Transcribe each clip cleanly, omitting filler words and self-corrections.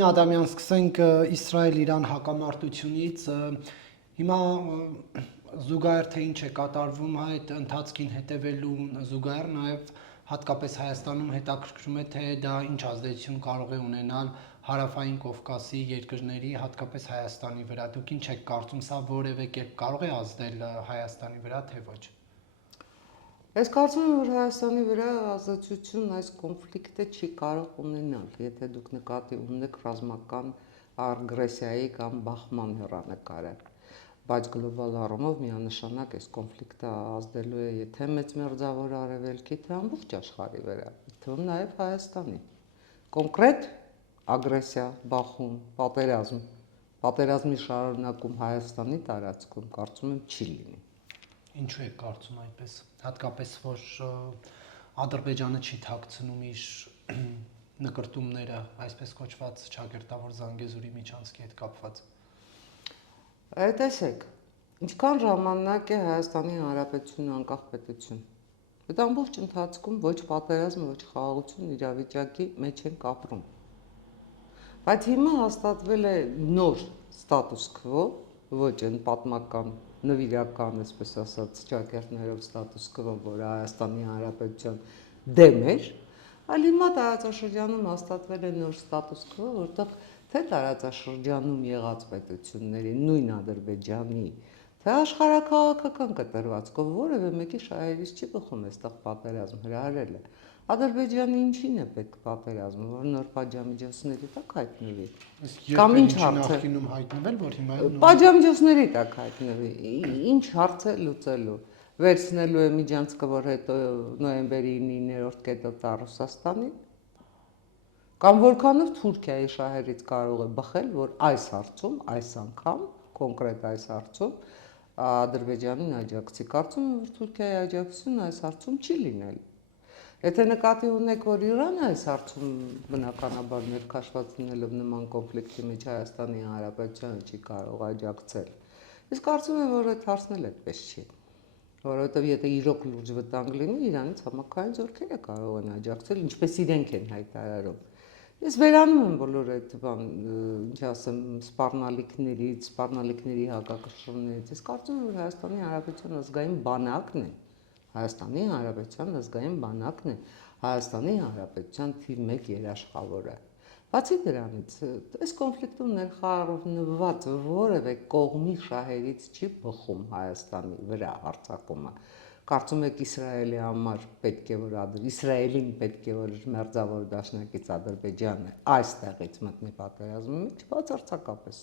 Տիկին Ադամյան, սկսենք Իսրայել-Իրան հակամարտությունից, հիմա զուգահեռ թե ինչ է կատարվում, այդ ընթացքին հետևելու զուգահեռ նաև հատկապես Հայաստանում հետաքրքրում է, թե դա ինչ ազդեցություն կարող է ունենալ հարավային Կովկասի երկրների, հատկապես Հայաստանի վրա։ Դուք ինչ եք կարծում, սա որևէ կերպ կարող է ազդել Հայաստանի վրա, թե ոչ։ Ես կարծում եմ, որ Հայաստանի վրա ազդեցություն այս կոնֆլիկտը չի կարող ունենալ, եթե դուք նկատի ունեք ռազմական ագրեսիայի կամ բախման հեռանկարը, բայց գլոբալ առումով միանշանակ այս կոնֆլիկտը ազդելու է եթե մեծ մերձավոր արևելքի, թե ամբողջ աշխարհի վրա, թվում նաև Հայաստանի։ Կոնկրետ ագրեսիա, բախում, պատերազմի շարունակում Հայաստանի տարածքում կարծում եմ չի լինի։ Ինչու եք կարծում այդպես, հատկապես որ Ադրբեջանը չի թաքցնում իր նկրտումները, այսպես կոչված ճակերտավոր Զանգեզուրի միջանցքի հետ կապված։ Տեսեք, ինչքան ժամանակ է Հայաստանի Հանրապետությունը անկախ պետություն։ Այդ ամբողջ ընթացքում ոչ պատերազմ, ոչ խաղաղություն իրավիճակի մեջ ենք ապրում։ Բայց հիմա հաստատվել է նոր ստատուս քվո, ոչ այն պատմական, նվիրական, այսպես ասած, ճակերտներով ստատուս քվո, որը Հայաստանի Հանրապետության դեմ էր, այլ հիմա տարածաշրջանում հաստատվել է նոր ստատուս քվո, որտեղ թե տարածաշրջանում եղած պետությունների, նույն Ադրբեջանի, թե աշխարհաքաղաքական կտրվածքով որևէ մեկի շահերից չի բխում այստեղ պատերազմ հրահրել է։ Ադրբեջանը ինչին է պետք պատերազմը, որ նոր պատժամիջոցների տակ հայտնվի։ Կամ ինչ հարց է նախկինում հայտնվել, որ հիմա պատժամիջոցների տակ հայտնվի, ինչ հարց է լուծելու։ Վերցնելու է միջանցքը, որ հետո նոյեմբերի 9-րդ կետը տա Ռուսաստանին, կամ որքանով Թուրքիայի շահերից կարող է բխել, որ այս հարցում, այս անգամ, կոնկրետ այս հարցում Ադրբեջանին աջակցի։ Կարծում եմ, որ Թուրքիայի աջակցությունը այս հարցում չի լինելու։ Եթե նկատի ունեք, որ Իրանը այս հարցում բնականաբար ներքաշված լինելով նման կոնֆլիկտի մեջ Հայաստանի Հանրապետությանը չի կարող աջակցել, ես կարծում եմ, որ այդ հարցն էլ այդպես չի, որովհետև եթե իրոք լուրջ վտանգ լինի, Իրանից համակարգային զորքերը կարող են աջակցել, ինչպես իրենք են հայտարարում։ Ես վերանում եմ բոլոր այդ ինչ ասեմ, սպառնալիքների հակակշռներից։ Ես կարծում եմ, որ Հայաստանի Հանրապետության ազգային բանակն է, Հայաստանի Հանրապետության ազգային բանակն է, Հայաստանի Հանրապետության թիվ 1 երաշխավորը։ Բացի դրանից, այս կոնֆլիկտում ներխառնված որևէ կողմի շահերից չի բխում Հայաստանի վրա հարձակումը։ Կարծում եք Իսրայելի համար պետք է որ Իսրայելին պետք է որ մերձավոր դաշնակից Ադրբեջանը այստեղից մտնի պատերազմի մեջ, բացարձակապես,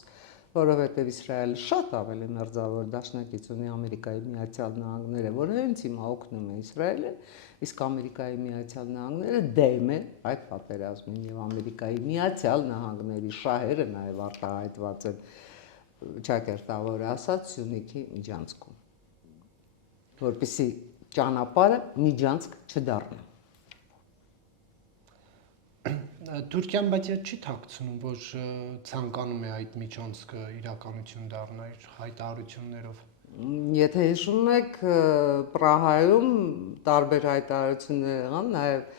որովհետև Իսրայելը շատ ավելի մերձավոր դաշնակից ունի Ամերիկայի Միացյալ Նահանգները, որը հենց հիմա օգնում է Իսրայելին, իսկ Ամերիկայի Միացյալ Նահանգները դեմ է այդ պատերազմին եւ Ամերիկայի Միացյալ Նահանգների շահերը նաեւ արտահայտված են ճակերտավոր ասած Սյունիքի միջանցքում, որպեսզի ճանապարհը միջանցք չդառնա։ Թուրքիան բայց չի թաքցնում, որ ցանկանում է այդ միջանցքը իրականություն դառնա իր հայտարարություններով։ Եթե հիշում եք, Պրահայում տարբեր հայտարարություններ եղան, նաև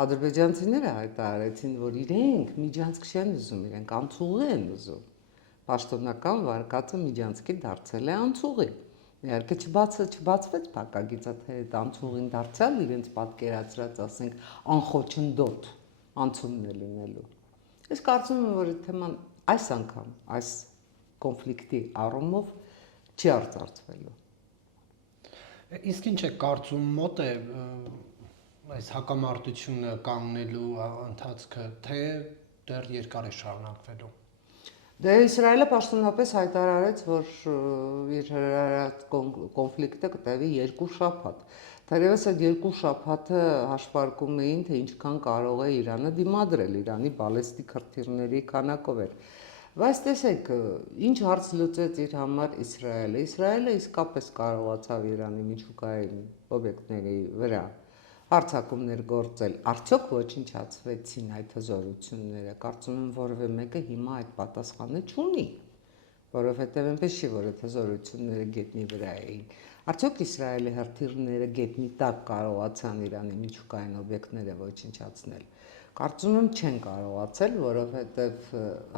ադրբեջանցիները հայտարարեցին, որ իրենք միջանցք չեն ուզում, իրենք անցուղի են ուզում։ Պաշտոնական վարկածը միջանցքի դարձել է անցուղի։ Իհարկե չբացվեց փակագիծը, թե այդ անցուղին դարձյալ իրենց պատկերացրած, ասենք, անխոչնդոտ անցումն է լինելու։ Ես կարծում եմ, որ թեման այս անգամ, այս կոնֆլիկտի առումով չի արծարծվելու։ Իսկ ինչ է կարծում, մոտ է այս հակամարտությունը կանգնելու ընթացքը, թե դեռ երկար է շարունակվելու։ Դե Իսրայելը պաշտոնապես հայտարարեց, որ իր հրահրած կոնֆլիկտը կտևի 2 շաբաթ։ Թերևս այդ 2 շաբաթը հաշվարկում էին, թե ինչքան կարող է Իրանը դիմադրել, Իրանի բալեստիկ հրթիռների քանակով էր։ Բայց տեսեք, ինչ հարց լուծեց իր համար Իսրայելը։ Իսրայելը իսկապես կարողացավ Իրանի միջուկային օբյեկտների վրա հարձակումներ գործել, արդյոք ոչնչացվեցին այդ հզորությունները, կարծում եմ որևէ մեկը հիմա այդ պատասխանը չունի, որովհետև այնպես չի, որ այդ հզորությունները գետնի վրա էին, արդյոք Իսրայելի հրթիռները գետնի տակ կարողացան Իրանի միջուկային օբյեկտները ոչնչացնել, Կարծում եմ չեն կարողացել, որովհետև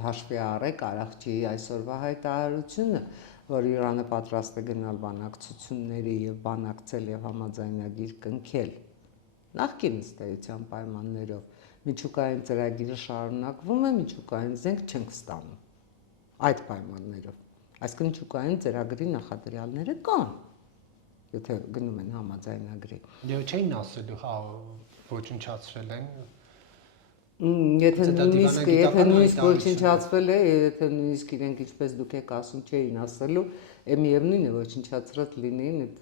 հաշվի առեք Արաքչիի այսօրվա հայտարարությունը, որ Իրանը պատրաստ է գնալ բանակցությունների եւ բանակցել եւ համաձայնագիր կնքել նախկին ըստեյության պայմաններով։ Միջուկային ծրագիրը շարունակվում է, միջուկային զենք չենք ստանում այդ պայմաններով։ Այսինքն միջուկային ծրագրի նախադրյալները կան, եթե գնում են համաձայնագրի։ Եվ չէին ասելու, հա, ոչնչացրել են։ Եթե նույնիսկ ոչնչացվել է, եթե նույնիսկ իրենք ինչպես դուք եք ասում չէին ասելու, միևնույն է ոչնչացրած լինեին, այդ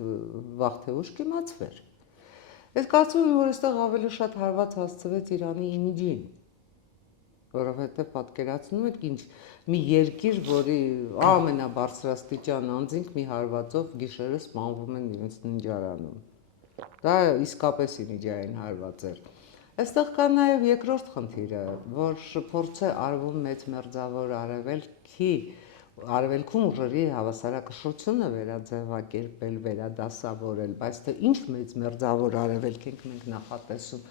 վաղ թե ուշ կիմացվեր։ Ես կարծում եմ, որ այստեղ ավելի շատ հարված հասցվեց Իրանի իմիջին, որովհետև պատկերացնում եք ինչ մի երկիր, որի ամենաբարձրաստիճան անձինք մի հարվածով գիշերը սպանվում են իրենց ննջարանում։ Դա իսկապես իմիջային հարված էր։ Այստեղ կա նաև երկրորդ խնդիրը, որ փորձ է արվում մեծ մերձավոր արևելքում ուժերի հավասարակշռությունը վերաձևակերպել, վերադասավորել, բայց թե ինչ մեծ մերձավոր արևելք ենք մենք նախատեսում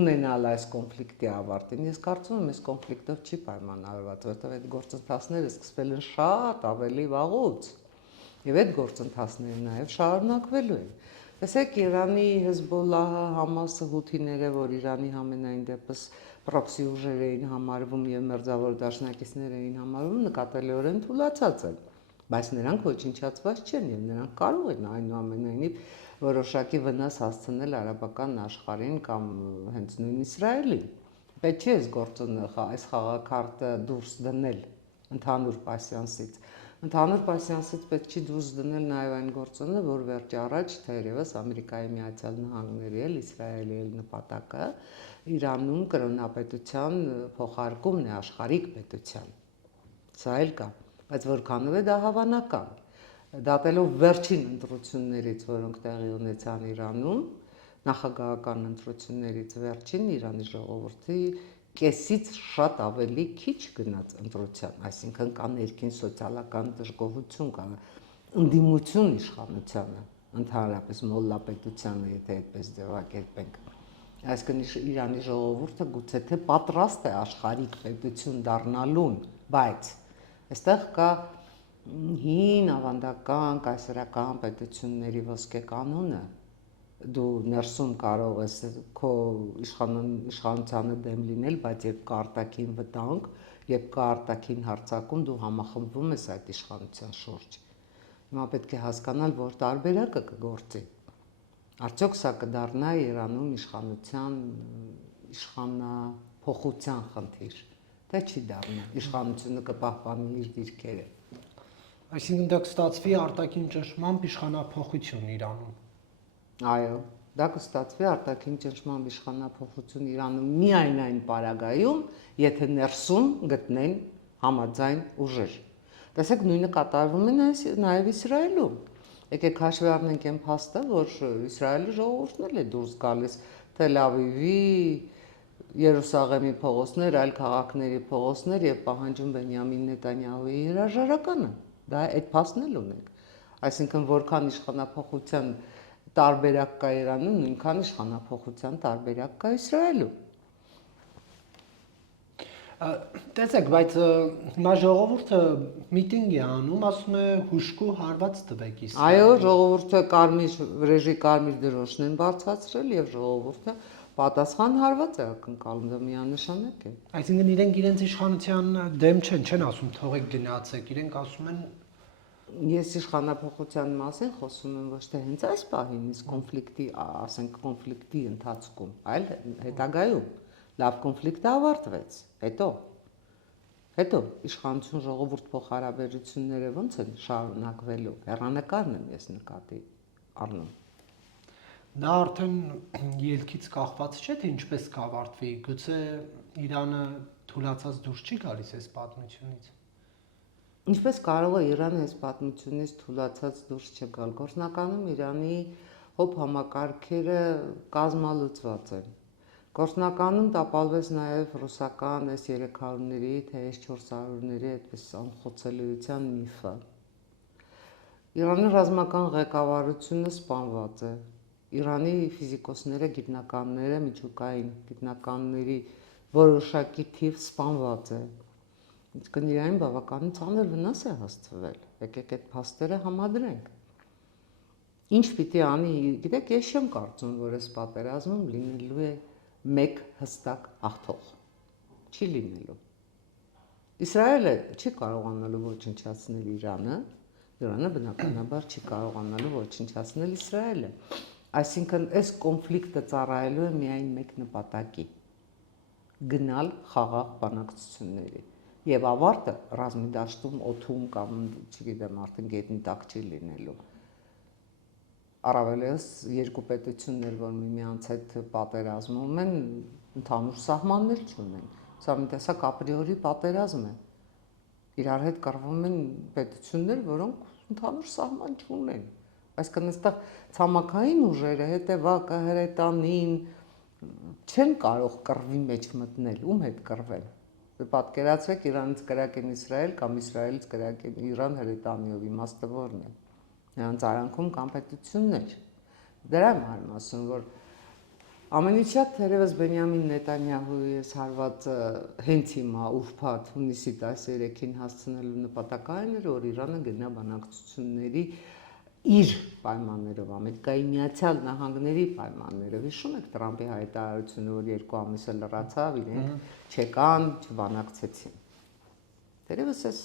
ունենալ այս կոնֆլիկտի ավարտին։ Ես կարծում եմ, այս կոնֆլիկտով չի պայմանավորված, որովհետև այդ գործընթացները սկսվել են շատ ավելի վաղուց, եւ այդ գործընթացները նաև շարունակվելու են։ Տեսեք, Իրանի Հեզբոլլահը, Համասը, Հութիները, որ Իրանի համենայն դեպս պրոքսի ուժեր էին համարվում եւ մերձավոր դաշնակիցներ էին համարվում, նկատելիորեն թուլացած են, բայց նրանք ոչնչացված չեն եւ նրանք կարող են այնուամենայնիվ որոշակի վնաս հասցնել արաբական աշխարհին կամ հենց նույն Իսրայելին։ Պետք չէ այս խաղակարտը դուրս դնել ընդհանուր պասյանսից։ Ընդհանուր պասյանսից պետք չի դուրս դնել նաև այն գործոնը, որ վերջ առաջ թերևս Ամերիկայի Միացյալ Նահանգների էլ Իսրայելի էլ նպատակը Իրանում կրոնապետության փոխարկումն է աշխարհիկ պետության։ Սա էլ կա, բայց որքանով է դա հավանական։ Դատելով վերջին ընտրություններից, որոնք տեղի ունեցան Իրանում, նախագահական ընտրություններից վերջին Իրանի ժողովրդի կեսից շատ ավելի քիչ գնաց ընտրության, այսինքն կա ներքին սոցիալական դժգոհություն, կա ընդդիմություն իշխանությանը, ընդհանրապես մոլլապետությանը, եթե այդպես ձևակերպենք։ Այսինքն Իրանի ժողովուրդը գուցե թե պատրաստ է աշխարհիկ պետություն դառնալուն, բայց այստեղ կա հին ավանդական կայսերական պետությունների ոսկե կանոնը, դու ներսում կարող ես քո իշխանությանը դեմ լինել, բայց երբ կա արտաքին վտանգ, երբ կա արտաքին հարձակում, դու համախմբվում ես այդ իշխանության շուրջ։ Հիմա պետք է հասկանալ, որ տարբերակը կգործի։ Արդյոք սա կդառնա Իրանում իշխանափոխության խնդիր, թե չի դառնա, իշխանությունը կպահպանի իր դիրքերը։ Այսինքն դա կստացվի արտաքին ճնշմամբ իշխանափոխություն Իրանում։ Այո, դա կստացվի արտաքին ճնշմամբ իշխանափոխություն Իրանում միայն այն պարագայում, եթե ներսում գտնեն համաձայն ուժեր։ Տեսեք, նույնը կատարվում է նաև Իսրայելում։ Եկեք հաշվի առնենք այն փաստը, որ Իսրայելի ժողովուրդն էլ է դուրս գալիս Թել Ավիվի, Երուսաղեմի փողոցներ, այլ քաղաքների փողոցներ եւ պահանջում Բենյամին Նետանյահուի հրաժարականը։ Դա այդ փաստն էլ ունենք։ Այսինքն, որքան իշխանափոխության տարբերակ կա Իրանում, նույնքան իշխանափոխության տարբերակ կա Իսրայելում։ Տեսեք, բայց հիմա ժողովուրդը միտինգ է անում, ասում է հուշկու հարված տվեք Իսրայելին։ Այո, ժողովուրդը վրեժի կարմիր դրոշն են բարձրացրել եւ ժողովուրդը պատասխան հարված է ակնկալում, դա միանշանակ է։ Այսինքն իրենք իրենց իշխանության դեմ չեն ասում թողեք գնացեք, իրենք ասում են Ես իշխանափոխության մասին խոսում եմ ոչ թե հենց այս պահին, իսկ կոնֆլիկտի, ասենք կոնֆլիկտի ընթացքում, այլ հետագայում լավ կոնֆլիկտը ավարտվեց, հետո իշխանություն ժողովուրդ փոխհարաբերությունները ոնց են շարունակվելու, հեռանկարն եմ ես նկատի առնում։ Դա արդեն ելքից կախված չէ, թե ինչպես կավարտվի, գուցե Իրանը թուլացած դուրս չի գալիս այս պատմությունից։ Ինչպես կարող է Իրանը այս պատմությունից թուլացած դուրս չգալ։ Գործնականում Իրանի հոբ համակարգերը կազմալուծված են։ Գործնականում տապալվեց նաև ռուսական S-300-ների, թե S-400-ների այդպես անխոցելիության միֆը։ Իրանի ռազմական ղեկավարությունը սպանված է։ Իրանի ֆիզիկոսները, գիտնականները, միջուկային գիտնականների որոշակի թիվ սպանված է։ Իսկ իրային բավականին ծանր վնաս է հասցվել։ Եկեք այդ փաստերը համադրենք։ Ինչ պիտի անի, գիտեք, ես չեմ կարծում, որ այս պատերազմում լինելու է մեկ հստակ հաղթող։ Չի լինելու։ Իսրայելը չի կարողանալու ոչնչացնել Իրանը, Իրանը բնականաբար չի կարողանալու ոչնչացնել Իսրայելը։ Այսինքն այս կոնֆլիկտը ծառայելու է միայն մեկ նպատակի՝ գնալ խաղաղ բանակցությունների։ Եվ ավարտը ռազմի դաշտում, օդում կամ, չգիտեմ, արդեն գետնի տակ չի լինելու։ Առավելևս երկու պետություններ, որ միմյանց հետ պատերազմում են, ընդհանուր սահմաններ չունեն։ Սա մի տեսակ ապրիորի պատերազմ է։ Իրար հետ կռվում են պետություններ, որոնք ընդհանուր սահման չունեն։ Այսինքն այստեղ ցամաքային ուժերը հետևակը հրետանին չեն կարող կռվի մեջ մտնել, ում հետ կռվեն։ Պատկերացրեք Իրանից կրակեն Իսրայել կամ Իսրայելից կրակեն Իրան հրետանիով, իմաստը որն է։ Նրանց արանքում կան պետություններ։ Դրա եմ ասում, որ ամենից շատ թերևս Բենյամին Նետանյահուի այս հարվածը հենց հիմա ուրբաթ հունիսի 13-ին հասցնելու նպատակային էր, որ Իրանը գնա բանակցությունների իր պայմաններով, Ամերիկայի Միացյալ Նահանգների պայմաններով։ Հիշում եք Տրամպի հայտարարությունը, որ 2 ամիս է լրացավ, իրենք չեկան, չբանակցեցին։ Թերևս այս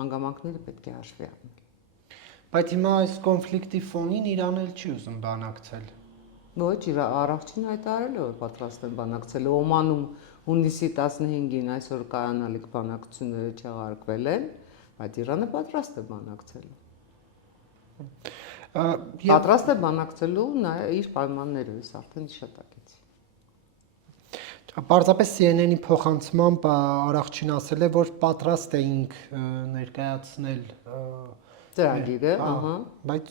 հանգամանքները պետք է հաշվի առնել։ Բայց հիմա այս կոնֆլիկտի ֆոնին Իրանը չի ուզում բանակցել։ Ոչ, առաջին հայտարարել է, որ պատրաստ են բանակցել։ Օմանում հունիսի 15-ին այսօր կայանալիք բանակցությունները չեղարկվել են, բայց Իրանը պատրաստ է բանակցելու։ Պատրաստ է բանակցելու նաև իր պայմաններով, ես արդեն հիշատակեցի։ Պարզապես CNN-ի փոխանցմամբ Արաքչին ասել է, որ պատրաստ էինք ներկայացնել ծրագիրը, ահա, բայց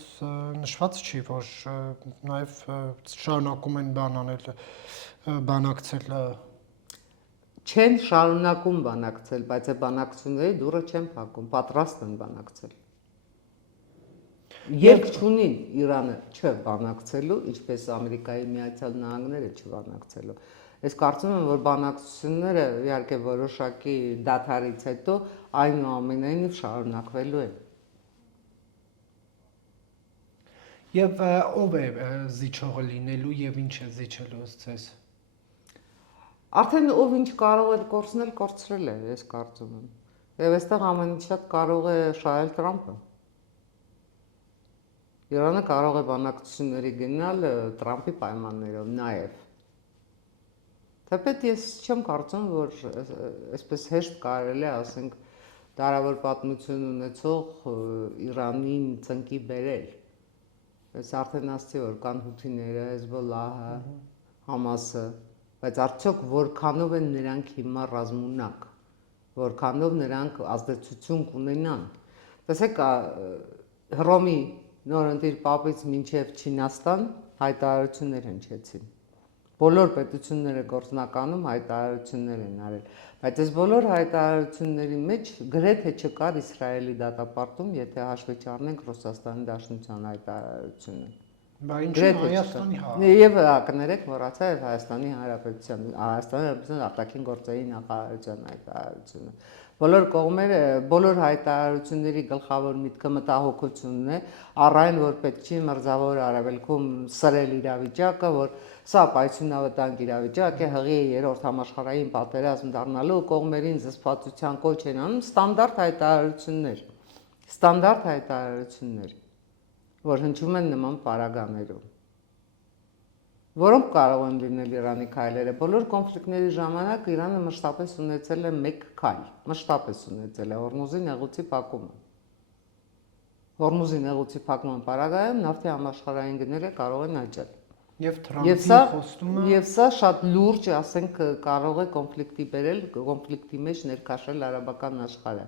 նշված չի, որ նաև շարունակում են բանակցել չեն շարունակում բանակցել, բայց այդ բանակցությունների դուռը չեն փակում, պատրաստ են բանակցել։ Երկ չունին Իրանը չբանակցելու, ինչպես Ամերիկայի Միացյալ Նահանգները չբանակցելու։ Ես կարծում եմ, որ բանակցությունները իհարկե որոշակի դադարից հետո այնուամենայնիվ շարունակվելու են։ Եվ ով է զիջողը լինելու եւ ինչ է զիջելու ըստ ձեզ։ Արդեն ով ինչ կարող է կորցնել, կորցրել է, ես կարծում եմ։ Եվ այստեղ ամենից շատ կարող է շահել Տրամպը։ Իրանը կարող է բանակցությունների գնալ Տրամպի պայմաններով նաև։ Թեպետ ես չեմ կարծում, որ այսպես հեշտ կարելի է, ասենք, դարավոր պատմություն ունեցող Իրանին ծնկի բերել։ Ես արդեն ասացի, որ կան հութիները, Հեզբոլլահը, Համասը, բայց արդյոք որքանով են նրանք հիմա ռազմունակ, որքանով նրանք ազդեցություն կունենան։ Տեսեք, Հռոմի նորընտիր պապից մինչև Չինաստան հայտարարություններ հնչեցին։ Բոլոր պետությունները գործնականում հայտարարություններ են արել, բայց այս բոլոր հայտարարությունների մեջ գրեթե չկար Իսրայելի դատապարտում, եթե հաշվի չառնենք Ռուսաստանի Դաշնության հայտարարությունը։ Բա ինչու Հայաստանի Եվ կներեք, մոռացա Հայաստանի Հանրապետության արտաքին գործերի նախարարության հայտարարությունը։ Բոլոր կողմերը, բոլոր հայտարարությունների գլխավոր միտքը մտահոգությունն է, առայն որ պետք չի մերձավոր Արևելքում սրել իրավիճակը, որ սա պայթյունավտանգ իրավիճակ է, հղի է 3-րդ համաշխարհային պատերազմ դառնալու, կողմերին զսպվածության կոչ են անում, ստանդարտ հայտարարություններ, որ հնչում են նման պարագաներում, որոնք կարող են լինել Իրանի քայլերը։ Բոլոր կոնֆլիկտների ժամանակ Իրանը մշտապես ունեցել է մեկ քայլ, մշտապես ունեցել է Հորմուզի նեղուցի փակումը։ Հորմուզի նեղուցի փակման պարագայում նավթի համաշխարհային գները կարող են աճել։ Եվ Թրամփի խոստումը Եվ սա շատ լուրջ, ասենք, կարող է կոնֆլիկտի բերել, կոնֆլիկտի մեջ ներքաշել արաբական աշխարհը։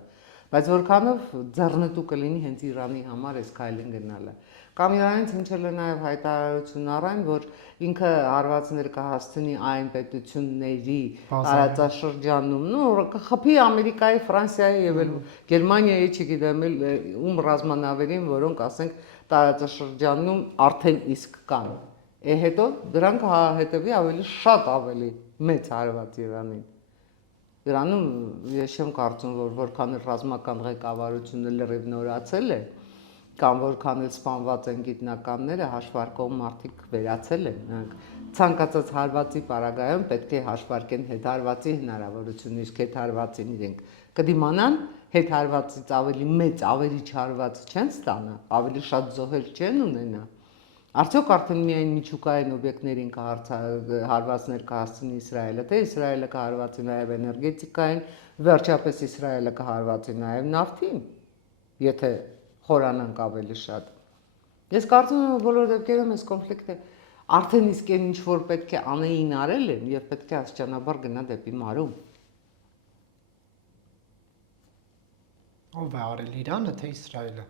Բայց որքանով ձեռնտու կլինի հենց Իրանի համար այս քայլին գնալը։ Կամ Իրանից հնչել է նաև հայտարարություն առայն, որ ինքը հարվածներ կհասցնի այն պետությունների տարածաշրջանում, կխփի Ամերիկայի, Ֆրանսիայի եւ Գերմանիայի, չգիտեմ, ում ռազմանավերին, որոնք ասենք տարածաշրջանում արդեն իսկ կան։ Հետո դրանք հետևի ավելի շատ ավելի մեծ հարված Իրանին։ Իրանում ես չեմ կարծում, որ որքան էլ ռազմական ղեկավարությունը լրիվ նորացել է, կամ որքան էլ սպանված են գիտնականները, հաշվարկող մարդիկ վերացել են։ Նրանք ցանկացած հարվածի պարագայում պետք է հաշվարկեն հետհարվածի հնարավորությունը, իսկ հետհարվածին իրենք կդիմանան, հետհարվածից ավելի մեծ, ավերիչ հարված չեն ստանա, ավելի շատ զոհեր չեն ունենա։ Արդյոք արդեն միայն միջուկային օբյեկտներին հարվածներ կհասցնի Իսրայելը, թե Իսրայելը կհարվածի նաև էներգետիկային, վերջապես Իսրայելը կհարվածի նաև նավթին, եթե խորանանք ավելի շատ։ Ես կարծում եմ, որ բոլոր դեպքերում այս կոնֆլիկտը արդեն իսկ այն ինչ որ պետք է անեին արել են եւ պետք է աստիճանաբար գնա դեպի մարում։ Ով է արել Իրանը, թե Իսրայելը։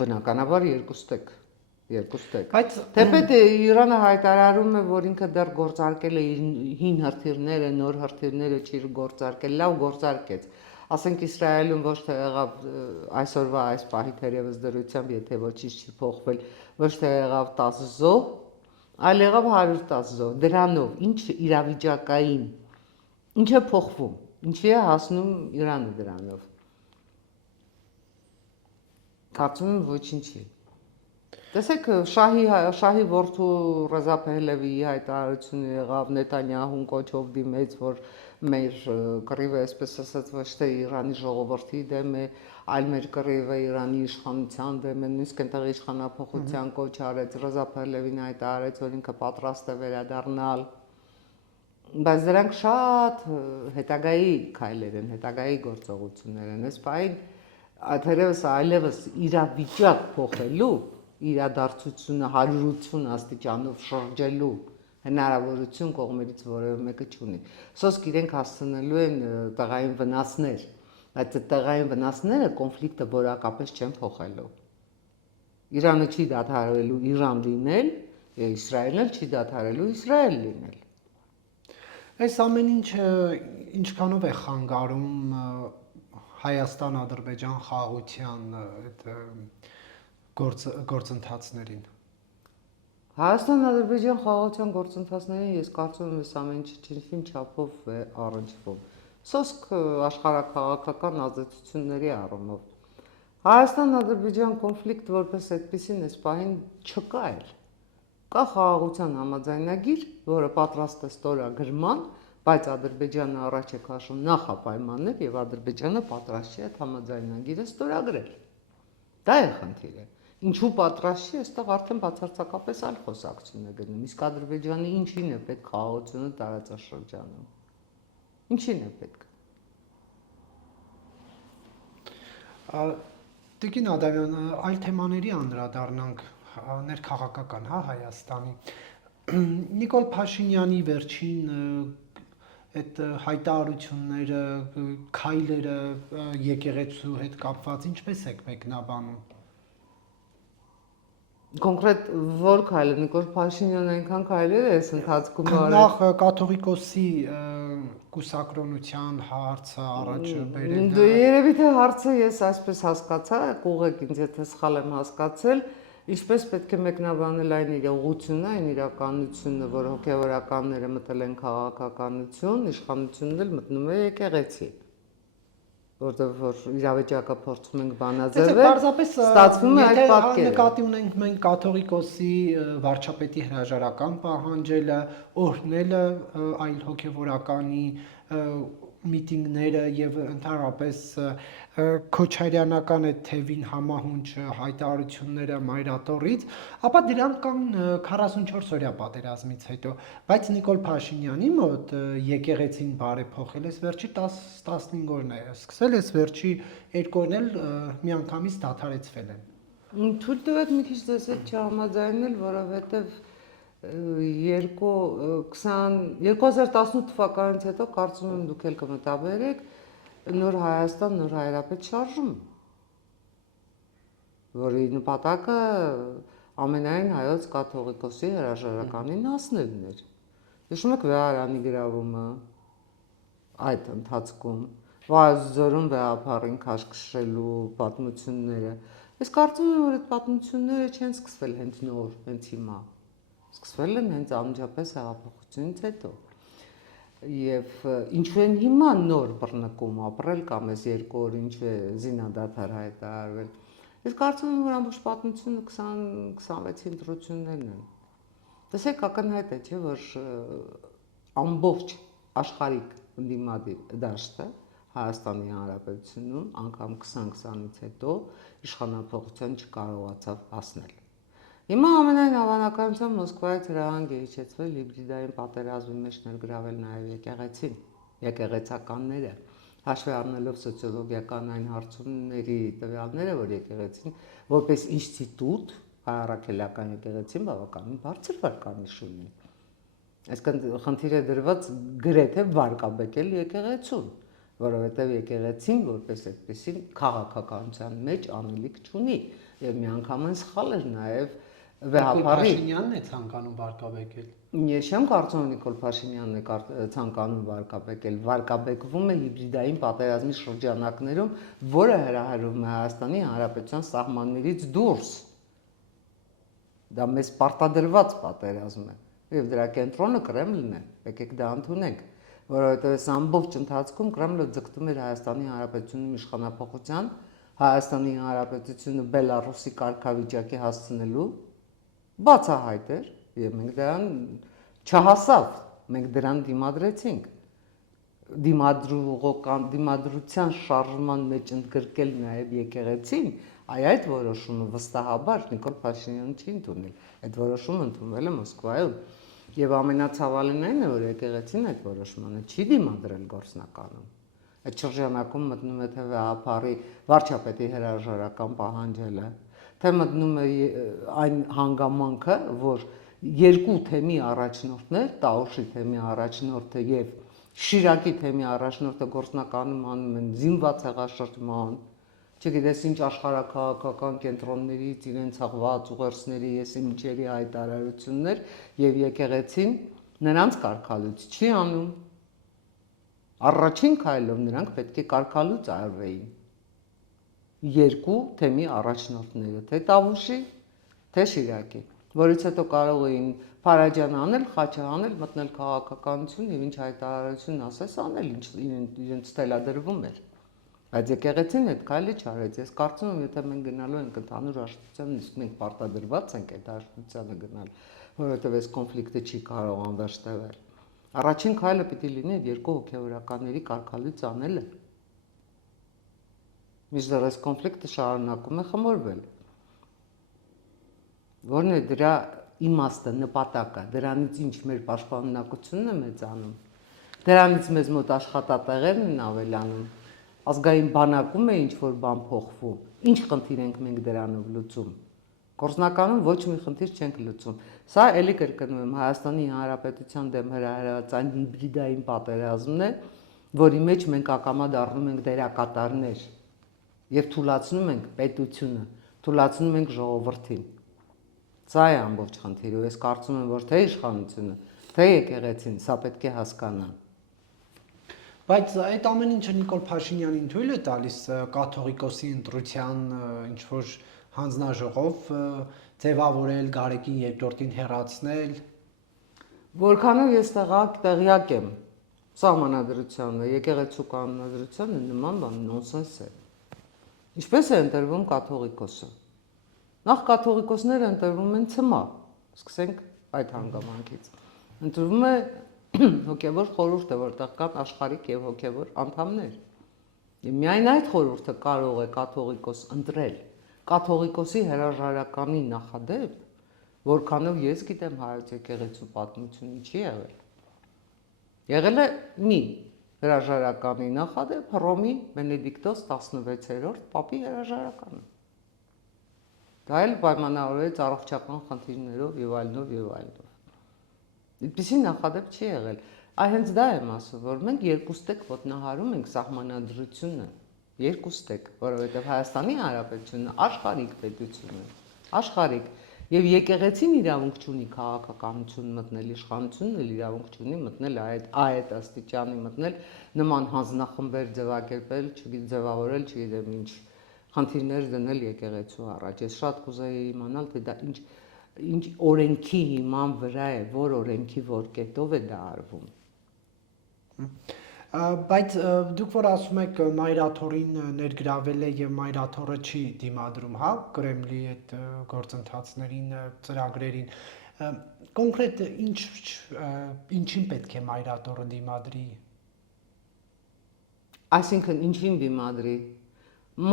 Բնականաբար երկուստեք։ Բայց Թեպետ Իրանը հայտարարում է, որ ինքը դեռ գործարկել է հին հրթիռները, նոր հրթիռները չի գործարկել, լավ գործարկեց։ Ասենք Իսրայելում ոչ թե եղավ այսօրվա այս պահի թերևս դրությամբ, եթե ոչինչ չի փոխվել, ոչ թե եղավ 10 զոհ, այլ եղավ 110 զոհ։ Դրանով ինչ իրավիճակային, ինչ է փոխվում, ինչի է հասնում Իրանը դրանով։ Կարծում եմ ոչինչի։ Տեսեք, շահի որդու Ռեզա Փեհլևիի հայտարարությունը եղավ Նետանյահուն կոչով դիմեց, որ մեր կռիվը, այսպես ասած, ոչ թե Իրանի ժողովրդի դեմ է, այլ մեր կռիվը Իրանի իշխանության դեմ է, նույնիսկ այնտեղ իշխանափոխության կոչ արեց, Ռեզա Փեհլևին հայտարարեց, որ ինքը պատրաստ է վերադառնալ։ Բայց դրանք շատ հետագայի քայլեր են, հետագայի գործողություններ են։ Այս պահին թերևս այլևս իրավիճակ փոխելու իրադարձությունը 180 աստիճանով շրջելու հնարավորություն կողմերից որևէ մեկը չունի։ Սոսկ իրենք հասցնելու են տեղային վնասներ, բայց այդ տեղային վնասները կոնֆլիկտը որակապես չեն փոխելու։ Իրանը չի դադարելու Իրան լինել, Իսրայելն էլ չի դադարելու Իսրայել լինել։ Այս ամեն ինչը ինչքանով է խանգարում Հայաստան-Ադրբեջան խաղաղության այդ գործընթացներին։ Հայաստան-Ադրբեջան խաղաղության գործընթացներին ես կարծում եմ, այս ամեն ինչը ճիշտ չափով է առնչվում։ Սոսկ աշխարհաքաղաքական ազդեցությունների առումով Հայաստան-Ադրբեջան կոնֆլիկտ որպես այդպեսին այս պահին չկա էլ։ Կա խաղաղության համաձայնագիր, որը պատրաստ է ստորագրման, բայց Ադրբեջանը առաջ է քաշում նախապայմաններ եւ Ադրբեջանը պատրաստ չէ այդ համաձայնագիրը ստորագրել։ Դա է խնդիրը։ Ինչու պատրաստ չի, այստեղ արդեն բացարձակապես այլ խոսակցություն է գնում։ Իսկ Ադրբեջանը ինչին է պետք խաղաղությունը տարածաշրջանում։ Ինչին է պետք։ Տիկին Ադամյան, այլ թեմաների անդրադառնանք ներքաղաքական, Հայաստանի։ Նիկոլ Փաշինյանի վերջին այդ հայտարարությունները, քայլերը եկեղեցու հետ կապված ինչպես եք մեկնաբանում։ Կոնկրետ որ քայլը Նիկոլ Փաշինյանը այնքան քայլեր է այս ընթացքում արել։ Նախ կաթողիկոսի կուսակրոնության հարցը առաջ բերել։ Երևի թե հարցը ես այսպես հասկացա, կուղեք ինձ եթե սխալ եմ հասկացել, ինչպես պետք է մեկնաբանել այն իր ուղղությունը, այն իրականությունը, որ հոգևորականները մտել են քաղաքականություն, իշխանությունն էլ մտնում է եկեղեցի։ Որտեղ որ իրավիճակը փորձում ենք բանաձևել, ստացվում է այդ պատկերը։ Նկատի ունենք մենք կաթողիկոսի վարչապետի հրաժարական պահանջելը, օրհնելը այլ հոգևորականի միտինգները եւ ընդհանրապես քոչարյանական այդ թևին համահունչ հայտարարությունները Մայրատորից, ապա դրանք կան 44 օրյա պատերազմից հետո, բայց Նիկոլ Փաշինյանի մոտ եկեղեցին բարեփոխել էս վերջի 10-15 օրն է սկսել, էս վերջի 2 օրն էլ միանգամից դադարեցվել են։ Թույլ տվեք մի քիչ ձեզ հետ չհամաձայնել, որովհետեւ 2018 թվականից հետո կարծում եմ դուք էլ կմտաբերեք նոր Հայաստան, նոր Հայրապետ շարժում, որի նպատակը ամենայն հայոց կաթողիկոսի հրաժարականին հասնելն էր։ Հիշում եք Վեհարանի գրավումը այդ ընթացքում, Վազգզորում վեհապարին քաշքշելու պատմությունները։ Ես կարծում եմ, որ այդ պատմությունները չեն սկսվել հենց նոր, հենց հիմա։ Սկսվել են հենց անմիջապես հեղափոխությունից հետո։ Եվ ինչու են հիմա նոր բռնկում ապրել կամ էս 2 օր ինչու է զինադադար հայտարարվել։ Ես կարծում եմ, որ ամբողջ պատմությունը 20-26 ընտրություններն են։ Տեսեք, ակնհայտ է, չէ, որ ամբողջ աշխարհիկ ընդդիմադիր դաշտը Հայաստանի Հանրապետությունում անգամ 2020-ից հետո իշխանափոխության չկարողացավ հասնել։ Հիմա ամենայն հավանականությամբ Մոսկվայից հրահանգ է իջեցվել հիբրիդային պատերազմի մեջ ներգրավել նաև եկեղեցին, եկեղեցականները, հաշվի առնելով սոցիոլոգիական այն հարցումների տվյալները, որ եկեղեցին որպես ինստիտուտ, առաքելական եկեղեցին բավականին բարձր վարկանիշ ունի։ Այսինքն խնդիրը դրված գրեթե վարկաբեկել եկեղեցուն, որովհետև եկեղեցին որպես այդպեսին քաղաքականության մեջ անելիք չունի, եւ միանգամայն սխալ էր նաև վեհապարի Փաշինյանն է ցանկանում վարկաբեկել։ Ես չեմ կարծում, որ Նիկոլ Փաշինյանն է ցանկանում վարկաբեկել, վարկաբեկվում է հիբրիդային պատերազմի շրջանակներում, որը հրահրում է Հայաստանի Հանրապետության սահմաններից դուրս։ Դա մեզ պարտադրված պատերազմ է, եւ դրա կենտրոնը Կրեմլն է, եկեք դա ընդունենք, որովհետեւ այս ամբողջ ընթացքում Կրեմլը ձգտում էր Հայաստանի Հանրապետությունում իշխանափոխության, Հայաստանի Հանրապետությունը Բելարուսի կարգավիճակի հասցնելու բացահայտ էր, եւ մենք դրան չհասավ, մենք դրան դիմադրեցինք։ Դիմադրության շարժման մեջ ընդգրկել նաև եկեղեցին, այդ որոշումը վստահաբար Նիկոլ Փաշինյանը չի ընդունել, այդ որոշումը ընդունվել է Մոսկվայում։ Եվ ամենացավալին այն է, որ եկեղեցին այդ որոշմանը չի դիմադրել գործնականում։ Այդ շրջանակում մտնում է թե վեհապարի վարչապետի հրաժարական պահանջելը, թե մտնում է այն հանգամանքը, որ 2 թեմի առաջնորդներ, Տաուշի թեմի առաջնորդը եւ Շիրակի թեմի առաջնորդը գործնականում անում են զինված հեղաշրջման, չգիտես ինչ աշխարհակաղակական կենտրոններից իրենց հղված ուղերձների եսիմինչերի հայտարարություններ եւ եկեղեցին նրանց կարգալույց չի անում։ Առաջին քայլով նրանք պետք է կարգալույց արվեին։ 2 թեմի առաջնորդները, թե Տավուշի, թե Շիրակի, որից հետո կարող էին Փարաջան անել, Խաչը անել, մտնել քաղաքականություն եւ ինչ հայտարարություն ասես անել, ինչ իրենց թելադրվում էր։ Բայց եկեղեցին այդ քայլը չարեց։ Ես կարծում եմ, եթե մենք գնալու ենք ընդհանուր հաշտության, իսկ մենք պարտադրված ենք այդ հաշտությանը գնալ, որովհետեւ այս կոնֆլիկտը չի կարող անվերջ տևել։ Առաջին քայլը պիտի լինի 2 հոգեվորականների կարգալույց անելը։ Մինչդեռ այս կոնֆլիկտը շարունակում է խմորվել։ Որն է դրա իմաստը, նպատակը, դրանից ինչ մեր պաշտպանունակությունն է մեծանում, դրանից մեզ մոտ աշխատատեղերն են ավելանում, ազգային բանակում է ինչ-որ բան փոխվում, ինչ խնդիր ենք մենք դրանով լուծում։ Գործնականում ոչ մի խնդիր չենք լուծում։ Սա էլի կրկնում եմ Հայաստանի Հանրապետության դեմ հրահրված այն հիբրիդային պատերազմն է, որի մեջ մենք ակամա դառնում ենք դերակատարներ եւ թուլացնում ենք պետությունը, թուլացնում ենք ժողովրդին։ Սա է ամբողջ խնդիրը, ես կարծում եմ, որ թե իշխանությունը, թե եկեղեցին սա պետք է հասկանան։ Բայց այդ ամեն ինչը Նիկոլ Փաշինյանին թույլ է տալիս կաթողիկոսի ընտրության ինչ-որ հանձնաժողով ձևավորել, Գարեգին երկրորդին հեռացնել։ Որքանով ես տեղյակ եմ, սահմանադրությանը, եկեղեցու կանոնադրությանը նման բան նոնսենս է։ Ինչպես է ընտրվում կաթողիկոսը։ Նախ կաթողիկոսները ընտրվում են ՑՄԱ, սկսենք այդ հանգամանքից։ Ընտրվում է հոգևոր խորհուրդը, որտեղ կան աշխարհիկ եւ հոգևոր անդամներ։ Եվ միայն այդ խորհուրդը կարող է կաթողիկոս ընտրել։ Կաթողիկոսի հրաժարականի նախադեպ, որքանով ես գիտեմ հայոց եկեղեցու պատմությունում չի եղել։ Եղել է մի հրաժարականի նախադեպ Հռոմի Բենեդիկտոս 16-րդ պապի հրաժարականը։ Դա էլ պայմանավորվեց առողջական խնդիրներով եւ այլնով եւ այլնով։ Այդպիսի նախադեպ չի եղել։ Հենց դա եմ ասում, որ մենք երկուստեք ոտնահարում ենք սահմանադրությունը, երկուստեք, որովհետեւ Հայաստանի Հանրապետությունը աշխարհիկ պետություն է, աշխարհիկ, եւ եկեղեցին իրավունք չունի քաղաքականություն մտնել, իշխանությունն էլ իրավունք չունի մտնել այդ աստիճանի մտնել, նման հանձնախմբեր ձևակերպել, ձևավորել, չգիտեմ ինչ խնդիրներ դնել եկեղեցու առաջ։ Ես շատ կուզեի իմանալ, թե դա ինչ ինչ օրենքի հիման վրա է, որ օրենքի որ կետով է դա արվում։ Բայց դուք որ ասում եք Մայրաթորին ներգրավել է եւ Մայրաթորը չի դիմադրում, հա, Կրեմլի այդ գործընթացներին, ծրագրերին, կոնկրետ ինչին պետք է Մայրաթորը դիմադրի։ Այսինքն ինչին դիմադրի։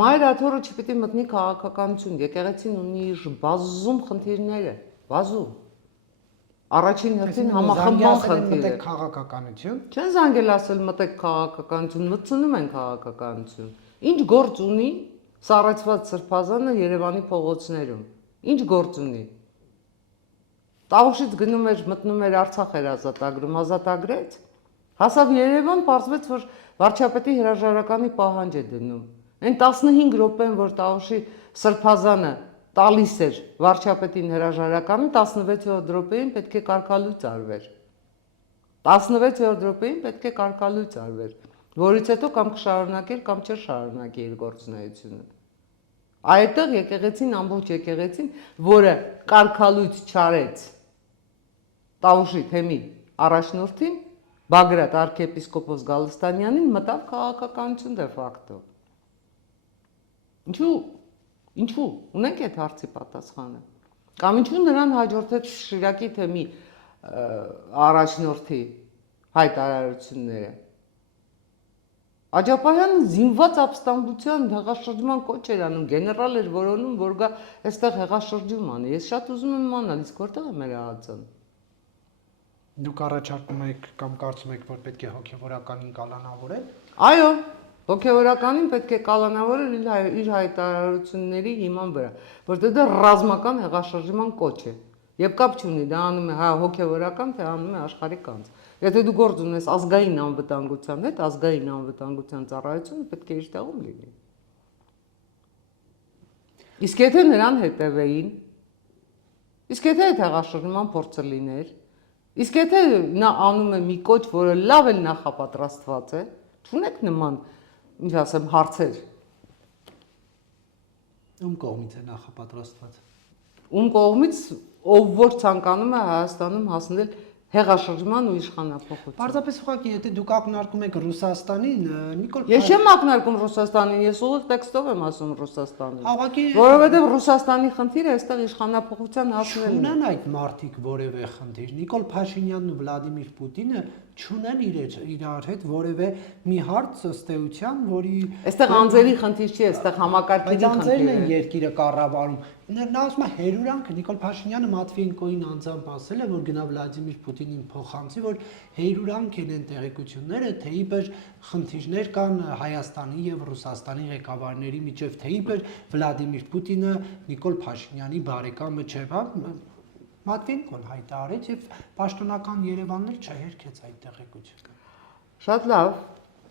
Մայրաթորը չպիտի մտնի քաղաքականություն, եկեղեցին ունի իր բազում խնդիրներ է, բազում։ Առաջին հերթին համախմբման խնդիր է։ Քաղաքականություն։ Չեն զանգել ասել մտեք քաղաքականություն, մտցնում են քաղաքականություն։ Ինչ գործ ունի սառեցված սրբազանը Երևանի փողոցներում։ Ինչ գործ ունի։ Տավուշից գնում էր, մտնում էր Արցախ էր ազատագրում, ազատագրեց։ Հասավ Երևան, պարզվեց, որ վարչապետի հրաժարականի պահանջ է դնում։ Այն 15 րոպեն, որ Տավուշի սրբազանը տալիս էր վարչապետին հրաժարականը, 16-րդ րոպեին պետք է կարգալույց արվեր։ 16-րդ րոպեին պետք է կարգալույց արվեր, որից հետո կամ կշարունակեր կամ չշարունակի իր գործունեությունը։ Այդտեղ եկեղեցին, ամբողջ եկեղեցին, որը կարգալույց չարեց Տավուշի թեմի առաջնորդին, Բագրատ arczepiskopos Գալստանյանին, մտավ քաղաքականություն դե ֆակտո։ Ինչու, ունենք այդ հարցի պատասխանը։ Կամ ինչու նրան հաջորդեց Շիրակի թեմի առաջնորդի հայտարարությունները։ Աջապահյանը զինված ապստամբության հեղաշրջման կոչ էր անում, գեներալ էր որոնում, որ գա այստեղ հեղաշրջում անի։ Ես շատ ուզում եմ իմանալ, իսկ որտեղ է մեր ԱԱԾ-ն։ Դուք առաջարկում եք կամ կարծում եք, որ պետք է հոգևորականին կալանավորել։ Այո, հոգևորականին պետք է կալանավորել իր հայտարարությունների հիման վրա, որտեղ դա ռազմական հեղաշրջման կոչ է։ Եվ կապ չունի, դա անում է հա հոգևորական, թե անում է աշխարհի կանց։ Եթե դու գործ ունես ազգային անվտանգության հետ, ազգային անվտանգության ծառայությունը պետք է իր տեղում լինի։ Իսկ եթե նրան հետևեին, իսկ եթե այդ հեղաշրջման փորձը լիներ, իսկ եթե նա անում է մի կոչ, որը լավ էլ նախապատրաստված է, չունեք նման, ինչ ասեմ, հարցեր։ Ում կողմից է նախապատրաստված։ Ում կողմից, ով որ ցանկանում է Հայաստանում հասնել հեղաշրջման ու իշխանափոխության։ Պարզապես ուղղակի եթե դուք ակնարկում եք Ռուսաստանին, Նիկոլ Ես չեմ ակնարկում Ռուսաստանին, ես ուղիղ տեքստով եմ ասում Ռուսաստանին։ Ուղղակի Որովհետև Ռուսաստանի խնդիրը այստեղ իշխանափոխության հասնելն է։ չունեն այդ մարտիկ որևէ խնդիր։ Նիկոլ Փաշինյանն ու Վլադիմիր Պուտինը չունեն իրար հետ որևէ մի հարց ըստ էության, որի Այստեղ անձերի խնդիր չի, այստեղ համակարգերի անձերն խնդիր են է։ երկիրը կառավարում։ Նա ասում է հերուրանքը Նիկոլ Փաշինյանը Մատվիենկոին անձամբ ասել է, որ գնա Վլադիմիր Պուտինին փոխանցի, որ հերուրանք են տեղեկությունները, թե իբր խնդիրներ կան Հայաստանի եւ Ռուսաստանի ղեկավարների միջև, թե իբր Վլադիմիր Պուտինը Նիկոլ Փաշինյանի բարեկամը չէ, հա։ Մատվիենկոն հայտարարեց եւ պաշտոնական Երևանն էլ չհերքեց այդ տեղեկությունը։ Շատ լավ։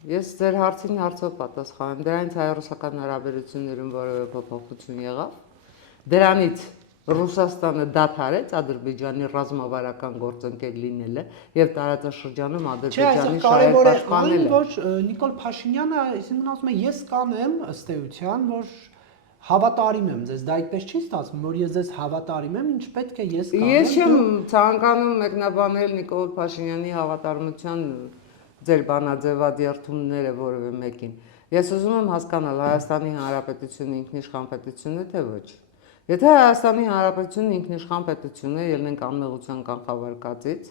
Ես ձեր հարցին հարցով պատասխանեմ։ Դրանից հայ-ռուսական հարաբերություններում որևէ փոփոխություն եղավ։ Դրանից Ռուսաստանը դադարեց Ադրբեջանի ռազմավարական գործընկեր լինելը եւ տարածաշրջանում Ադրբեջանի շահեր պաշտպանելը։ Որ Նիկոլ Փաշինյանը, այսինքն ասում է, ես կանեմ ըստ էության, որ հավատարիմ եմ ձեզ, դա այդպես չի ստացվում, որ ես ձեզ հավատարիմ եմ, ինչ պետք է ես կանեմ։ Ես չեմ ցանկանում մեկնաբանել Նիկոլ Փաշինյանի հավատարմության ձեր բանաձևադերթումները որևէ մեկին։ Ես ուզում եմ հասկանալ Հայաստանի Հանրապետությունը ինքնիշխան պետություն է թե ոչ։ Եթե Հայաստանի Հանրապետությունը ինքնիշխան պետություն է, ելնենք անմեղության կանխավարկածից,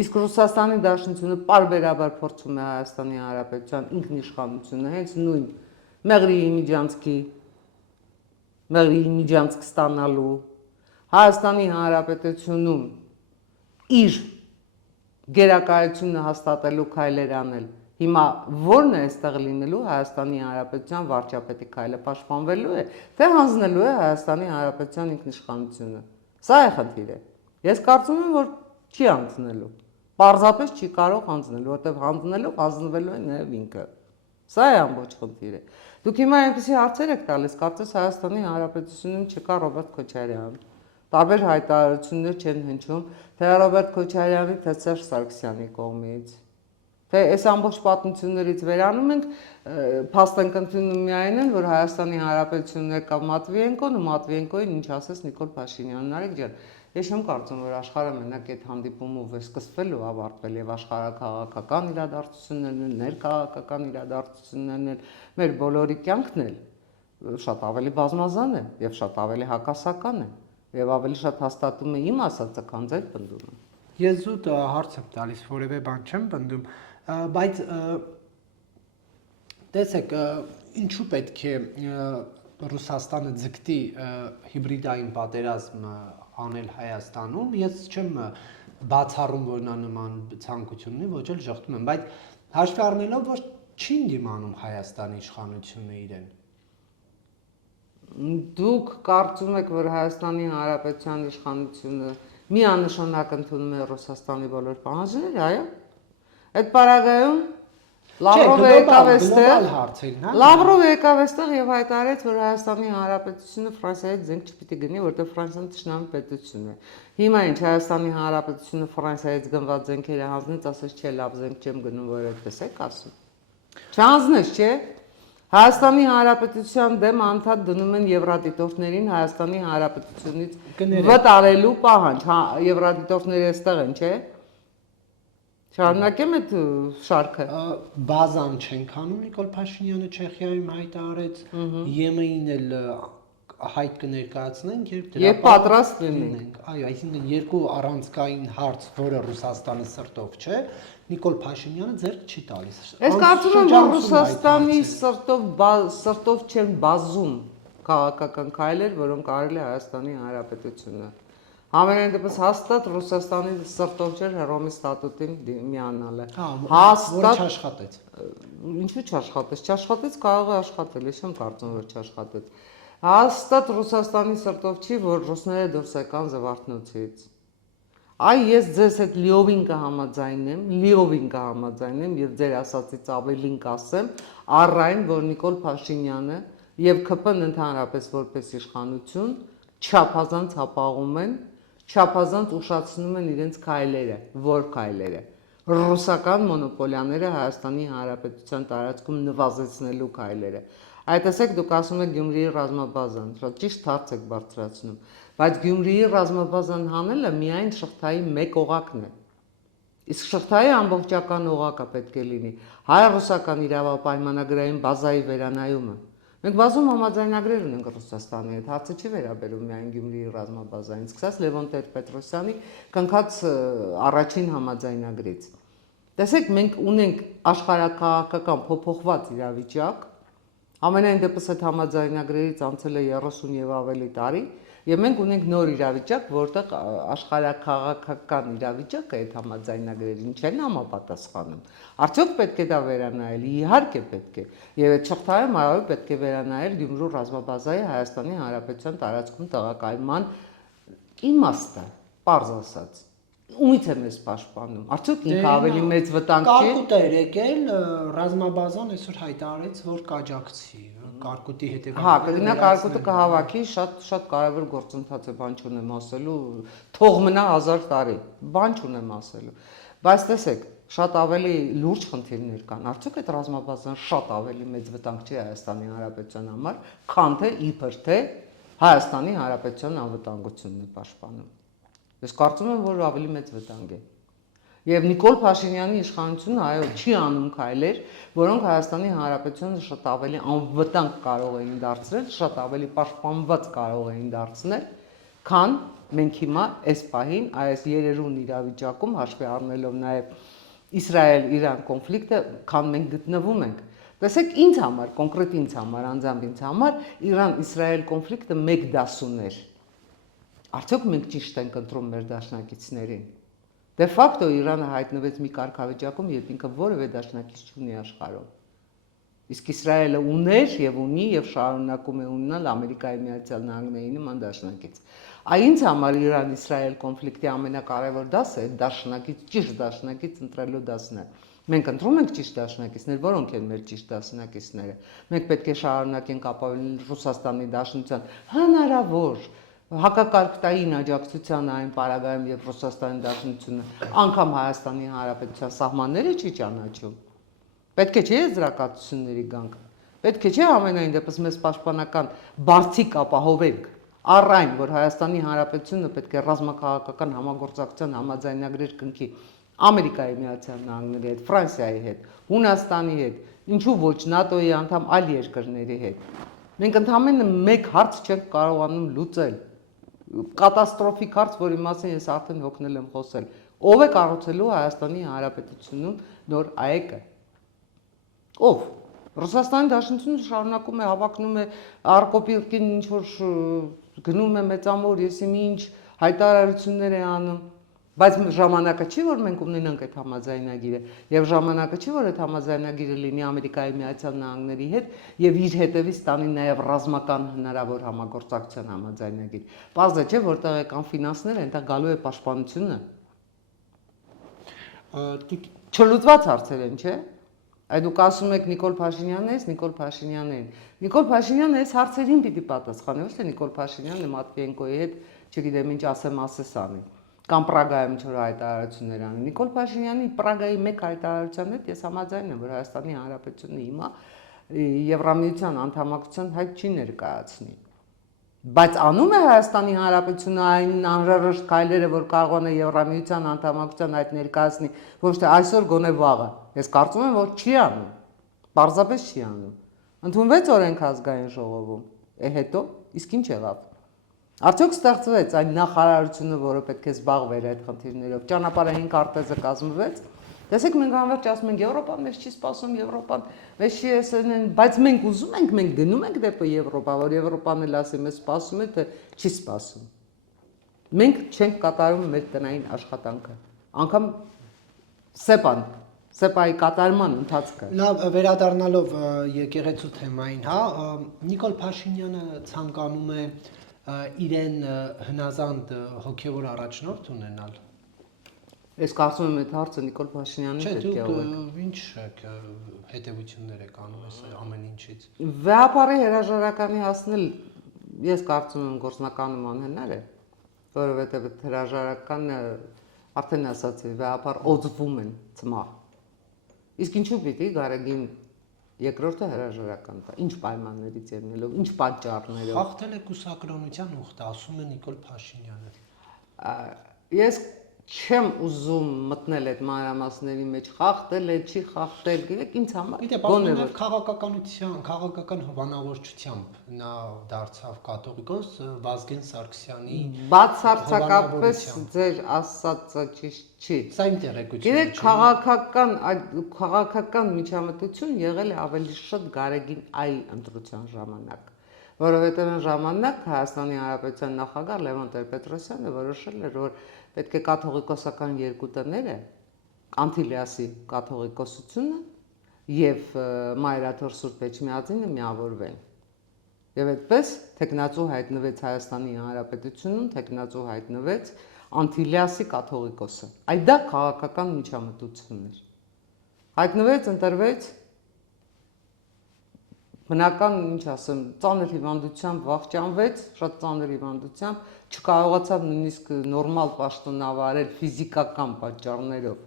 իսկ Ռուսաստանի Դաշնությունը պարբերաբար փորձում է Հայաստանի Հանրապետության ինքնիշխանությունը հենց նույն Մեղրի Միջանցք ստանալու Հայաստանի Հանրապետությունում իր գերակայությունը հաստատելու քայլեր անել։ Հիմա ո՞րն է այստեղ լինելու Հայաստանի Հանրապետության վարչապետի քայլը պաշտպանվելու է, թե հանձնելու է Հայաստանի Հանրապետության ինքնիշխանությունը։ Սա է խնդիրը։ Ես կարծում եմ, որ չի հանձնելու։ Պարզապես չի կարող հանձնել, որովհետև հանձնելով հանձնվելու է նաև ինքը։ Սա է ամբողջ խնդիրը։ Դուք հիմա այնպեսի հարցեր եք տալիս, կարծես Հայաստանի Հանրապետությունում չկա Ռոբերտ Քոչարյան։ Տարբեր հայտարարություններ չեն հնչում թե Ռոբերտ Քոչարյանի, թե Սերժ Սարգսյանի կողմից։ Թե այս ամբողջ պատմություններից վերանում ենք, փաստ ենք ընդունում միայն են, որ Հայաստանի Հանրապետությունն եկավ Մատվիենկոն ու Մատվիենկոին ինչ ասեց Նիկոլ Փաշինյանն, Նարեկ ջան, ես չեմ կարծում, որ աշխարհը մենակ այդ հանդիպումով է սկսվել ու ավարտվել եւ աշխարհակաղակական իրադարձություններն են, ներքաղաքական իրադարձություններն են, մեր բոլորի կյանքն էլ շատ ավելի բազմազան է եւ շատ ավելի հակասական է եւ ավելի շատ հաստատում է իմ ասածը, քան ձեր պնդումը։ Ես զուտ հարց եմ տալիս, որևէ բան չեմ պնդում, բայց տեսեք, ինչու պետք է Ռուսաստանը ձգտի հիբրիդային պատերազմ անել Հայաստանում, ես չեմ բացառում, որ նա նման ցանկություն ունի, ոչ էլ ժխտում եմ, բայց հաշվի առնելով, որ չի դիմանում Հայաստանի իշխանությունը իրեն։ Դուք կարծում եք, որ Հայաստանի Հանրապետության իշխանությունը միանշանակ ընդունում է Ռուսաստանի բոլոր պահանջները, այո։ Այդ պարագայում Լավրովը եկավ այստեղ եւ հայտարարեց, որ Հայաստանի Հանրապետությունը Ֆրանսիայից զենք չպիտի գնի, որտեղ Ֆրանսիան ճշնամի պետություն է։ Հիմա ինչ Հայաստանի Հանրապետությունը Ֆրանսիայից գնված զենքերը հանձնեց, ասես չէ, լավ զենք չեմ գնում, որ այդպես եք ասում։ Չհանձնես, չէ։ Հայաստանի Հանրապետության դեմ անդադ դնում են եվրադիտորդներին Հայաստանի Հանրապետությունից վտարելու պահանջ, եվրադիտորդները այստեղ են, չէ։ Շարունակեմ այդ շարքը։ Բազան չենք անում, Նիկոլ Փաշինյանը Չեխիայում հայտարարեց, ԵՄ-ին էլ հայտ կներկայացնենք եւ պատրաստ լինենք։ Այո, այսինքն երկու առանցքային հարց, որը Ռուսաստանի սրտով չէ, Նիկոլ Փաշինյանը ձեռք չի տալիս։ Ես կարծում եմ, որ Ռուսաստանի սրտով չեն բազում քաղաքական քայլեր, որոնք արել է Հայաստանի Հանրապետությունը։ Համենայն դեպս հաստատ Ռուսաստանի սրտով չէր Հռոմի ստատուտին միանալը։ Հաստատ չաշխատեց։ Ինչու չաշխատեց։ Չաշխատեց, կարող է աշխատել, ես չեմ կարծում, որ չաշխատեց։ Հաստատ Ռուսաստանի սրտով չի, որ ռուսները դուրս եկան Զվարթնոցից։ Այ ես ձեզ հետ լիովին կհամաձայնեմ եւ ձեր ասածից ավելին կասեմ, առայն որ Նիկոլ Փաշինյանը եւ ԿՓ-ն ընդհանրապես որպես իշխանություն չափազանց հապաղում են, չափազանց ուշացնում են իրենց քայլերը, որ քայլերը ռուսական մոնոպոլիաները Հայաստանի Հանրապետության տարածքում նվազեցնելու քայլերը։ Այդ տեսեք դուք ասում եք Գյումրիի ռազմաբազան, շատ ճիշտ հարց եք բարձրացնում, բայց Գյումրիի ռազմաբազան հանելը միայն շղթայի մեկ օղակն է։ Իսկ շղթայի ամբողջական օղակը պետք է լինի հայ-ռուսական իրավապայմանագրային բազայի վերանայումը։ Մենք բազում համաձայնագրեր ունենք Ռուսաստանի հետ, հարցը չի վերաբերում միայն Գյումրիի ռազմաբազային, սկսած Լևոն Տեր-Պետրոսյանի կնքած առաջին համաձայնագրից։ Տեսեք, մենք ունենք աշխարհակաղակական փոփոխված իրավիճակ, ամենայն դեպս այդ համաձայնագրերից անցել է 30 եւ ավելի տարի, եւ մենք ունենք նոր իրավիճակ, որտեղ աշխարհակաղակական իրավիճակը այդ համաձայնագրերին չեն համապատասխանում։ Արդյոք պետք է դա վերանայել, իհարկե պետք է, եւ այդ շղթայում այո պետք է վերանայել Գյումրու ռազմաբազայի Հայաստանի Հանրապետության տարածքում տեղակայման իմաստը, պարզ ասած։ Ումից է մեզ պաշտպանում։ Արդյոք ինքը ավելի մեծ վտանգ չի։ Կարկուտ է եկել, ռազմաբազան այսօր հայտարարեց, որ կաջակցի, Կարկուտի հետևանքները։ Հա, կգնա Կարկուտը կհավաքի, շատ կարևոր գործընթաց է, բան չունեմ ասելու, թող մնա 1000 տարի, բան չունեմ ասելու։ Բայց տեսեք, շատ ավելի լուրջ խնդիրներ կան։ Արդյոք այդ ռազմաբազան շատ ավելի մեծ վտանգ չի Հայաստանի Հանրապետության համար, քան թե իբր թե Հայաստանի Հանրապետության անվտանգությունն է պաշտպանում։ Ես կարծում եմ, որ ավելի մեծ վտանգ է։ Եվ Նիկոլ Փաշինյանի իշխանությունը այո չի անում քայլեր, որոնք Հայաստանի Հանրապետությունը շատ ավելի անվտանգ կարող էին դարձնել, շատ ավելի պաշտպանված կարող էին դարձնել, քան մենք հիմա այս պահին այս երերուն իրավիճակում հաշվի առնելով նաև Իսրայել-Իրան կոնֆլիկտը, քան մենք գտնվում ենք։ Տեսեք, ինձ համար, կոնկրետ ինձ համար, անձամբ ինձ համար Իրան-Իսրայել կոնֆլիկտը մեկ դասուն էր։ Արդյոք մենք ճիշտ ենք ընտրում մեր դաշնակիցներին։ Դե ֆակտո Իրանը հայտնվեց մի կարգավիճակում, երբ ինքը որևէ դաշնակից չունի աշխարհում։ Իսկ Իսրայելը ուներ եւ ունի եւ շարունակում է ունենալ Ամերիկայի Միացյալ Նահանգների նման դաշնակից։ Այ ինձ համար Իրան-Իսրայել կոնֆլիկտի ամենակարևոր դասը դաշնակից, ճիշտ դաշնակից ընտրելու դասն է։ Մենք ընտրում ենք ճիշտ դաշնակիցներ, որոնք են մեր ճիշտ դաշնակիցները։ Մենք պետք է շարունակենք ապավինել Ռուսաստանի Դաշնության հնարավոր հակակարգտային աջակցության այն պարագայում, երբ Ռուսաստանի Դաշնությունը անգամ Հայաստանի Հանրապետության սահմանները չի ճանաչում։ Պետք է չէ եզրակացությունների գանք։ Պետք է չէ ամենայն դեպս մեզ պաշտպանական բարձիկ ապահովենք առ այն, որ Հայաստանի Հանրապետությունը պետք է ռազմաքաղաքական համագործակցության համաձայնագրեր կնքի Ամերիկայի Միացյալ Նահանգների հետ, Ֆրանսիայի հետ, Հունաստանի հետ, ինչու ոչ ՆԱՏՕ-ի անդամ այլ երկրների հետ։ Մենք ընդհանրապես մեկ հարց չենք կարողանում լուծել։ Կատաստրոֆիկ հարց, որի մասին ես արդեն հոգնել եմ խոսել։ Ո՞վ է կառուցելու Հայաստանի Հանրապետությունում նոր ԱԵԿ-ը։ Ո՞վ։ Ռուսաստանի Դաշնությունը շարունակում է հավակնում է արկոպիրկին ինչ որ գնում է մեծամոր, եսի մի ինչ հայտարարություններ է անում, բայց ժամանակը չի, որ մենք ունենանք այդ համաձայնագիրը, եւ ժամանակը չի, որ այդ համաձայնագիրը լինի Ամերիկայի Միացյալ Նահանգների հետ եւ իր հետևից ստանի նաեւ ռազմական հնարավոր համագործակցության համաձայնագիր։ Պարզ է, չէ, որտեղ է կան ֆինանսները, այնտեղ գալու է պաշտպանությունը։ Չլուծված հարցեր են, չէ։ Այդ դուք ասում եք Նիկոլ Փաշինյանն Նիկոլ Փաշինյանը այս հարցերին պիտի պատասխանի, ոչ թե Նիկոլ Փաշինյանը Մատվիենկոյի հետ, չգիտեմ ինչ ասես անի, կամ Պրագայում ինչ որ հայտարարություններ անի։ Նիկոլ Փաշինյանի Պրագայի մեկ հայտարարության հետ ես համաձայն եմ, որ Հայաստանի Հանրապետությունը հիմա Եվրամիության անդամակցության հայտ չի ներկայացնի։ Բայց անում է Հայաստանի Հանրապետությունը այն անհրաժեշտ քայլերը, որ կարող է Եվրամիության անդամակցության այդ ներկայացնի, ոչ թե այսօր գոնե վաղը։ Ես կարծում եմ, որ չի անում։ Պարզապես չի անում։ Ընդունվեց օրենք ազգային ժողովում։ Հետո իսկ ինչ եղավ։ Արդյոք ստեղծվեց այն նախարարությունը, որը պետք է զբաղվեր այդ խնդիրներով։ Ճանապարհային քարտեզը կազմվեց։ Տեսեք, մենք անվերջ ասում ենք Եվրոպան մեզ չի սպասում, Եվրոպան մեզ չի ասեն, բայց մենք ուզում ենք, մենք գնում ենք դեպի Եվրոպա, որ Եվրոպան էլ ասի մեզ սպասում է, թե չի սպասում։ Մենք չենք կատարում մեր տնային աշխատանքը։ Անկամ սեպայի կատարման ընթացքը։ Լավ, վերադառնալով եկեղեցու թեմային, հա, Նիկոլ Փաշինյանը ցանկանում է իրեն հնազանդ հոգևոր առաջնորդ ունենալ։ Ես կարծում եմ այդ հարցը Նիկոլ Փաշինյանը պետք է ուղղեք։ Չէ, ինչ եք հետևություններ եք անում այս ամեն ինչից։ Վեհապարի հրաժարականի հասնել ես կարծում եմ գործնականում անհնար է, որովհետև այդ հրաժարականը արդեն ասացի, վեհապար օձվում են ծմահ։ Իսկ ինչու պիտի Գարեգին երկրորդը հրաժարական տա, ինչ պայմաններից ելնելով, ինչ պատճառներով։ Խախտել է կուսակրոնության ուխտը, ասում է Նիկոլ Փաշինյանը։ Ես չեմ ուզում մտնել այդ մանրամասների մեջ, խախտել է, չի խախտել, գիտեք ինձ համար։ Գիտեք, բաններ քաղաքական հովանավորչությամբ նա դարձավ կաթողիկոս Վազգեն Սարգսյանի բացարձակապես ձեր ասածը ճիշտ չի։ Սա իմ տեղեկությունն է։ Գիտեք, քաղաքական միջամտություն եղել է ավելի շատ Գարեգին այ ընտրության ժամանակ, որովհետև այն ժամանակ Հայաստանի Հանրապետության նախագահ Լևոն Տեր-Պետրոսյանը որոշել էր, որ պետք է կաթողիկոսական երկու տները, Անտիլիասի կաթողիկոսությունը եւ Մայրաթոր Սուրբ Էջմիածինը միավորվեն։ Եվ այդպես թեկնածու հայտնվեց Հայաստանի Հանրապետությունում, թեկնածու հայտնվեց Անտիլիասի կաթողիկոսը։ Այդ դա քաղաքական միջամտություն էր։ Հայտնվեց, ընտրվեց բնական, ինչ ասեմ, ծանր հիվանդությամբ վախճանվեց, շատ ծանր հիվանդությամբ, չկարողացավ նույնիսկ նորմալ պաշտոնավարել ֆիզիկական պատճառներով։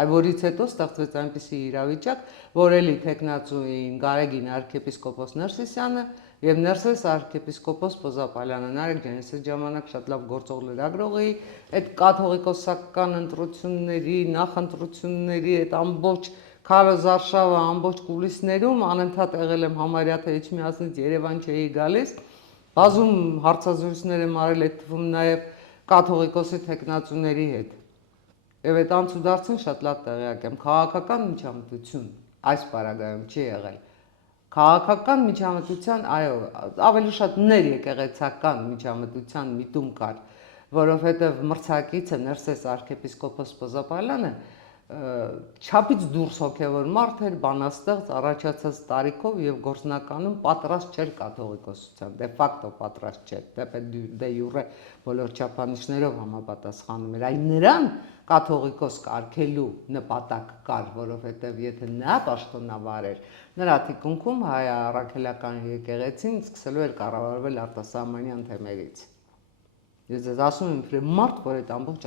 Այ որից հետո ստեղծվեց այնպիսի իրավիճակ, որ էլի թեկնածու էին Գարեգին arczepiskopos Ներսիսյանը եւ Ներսես arczepiskopos Պոզապալյանը։ Նարեկ ջան, ես այդ ժամանակ շատ լավ գործող լրագրող էի, այդ կաթողիկոսական ընտրությունների, նախընտրությունների այդ ամբողջ Քարոզ Արշավը ամբողջ կուլիսներում անընդհատ եղել եմ համարյա թե Էջմիածնից Երևան չէի գալիս, բազում հարցազրույցներ եմ արել այդ թվում նաև կաթողիկոսի թեկնածուների հետ։ Եվ այդ անցուդարձին շատ լավ տեղյակ եմ, քաղաքական միջամտություն այս պարագայում չի եղել։ Քաղաքական միջամտության, այո, ավելի շատ ներեկեղեցական միջամտության միտում կար, որովհետև մրցակիցը Ներսես arczepiskopos Պոզապալյանը չափից դուրս հոգևոր մարդ էր, բանաստեղծ, առաջացած տարիքով եւ գործնականում պատրաստ չէր կաթողիկոսության, դե ֆակտո պատրաստ չէր, դե յուրե բոլոր չափանիշներով համապատասխանում էր, այլ նրան կաթողիկոս կարգելու նպատակ կար, որովհետեւ եթե նա պաշտոնավար էր, նրա թիկունքում հայ առաքելական եկեղեցին սկսելու էր կառավարվել արտասահմանյան թեմերից։ Ես ձեզ ասում եմ, որ մարդ, որ այդ ամբողջ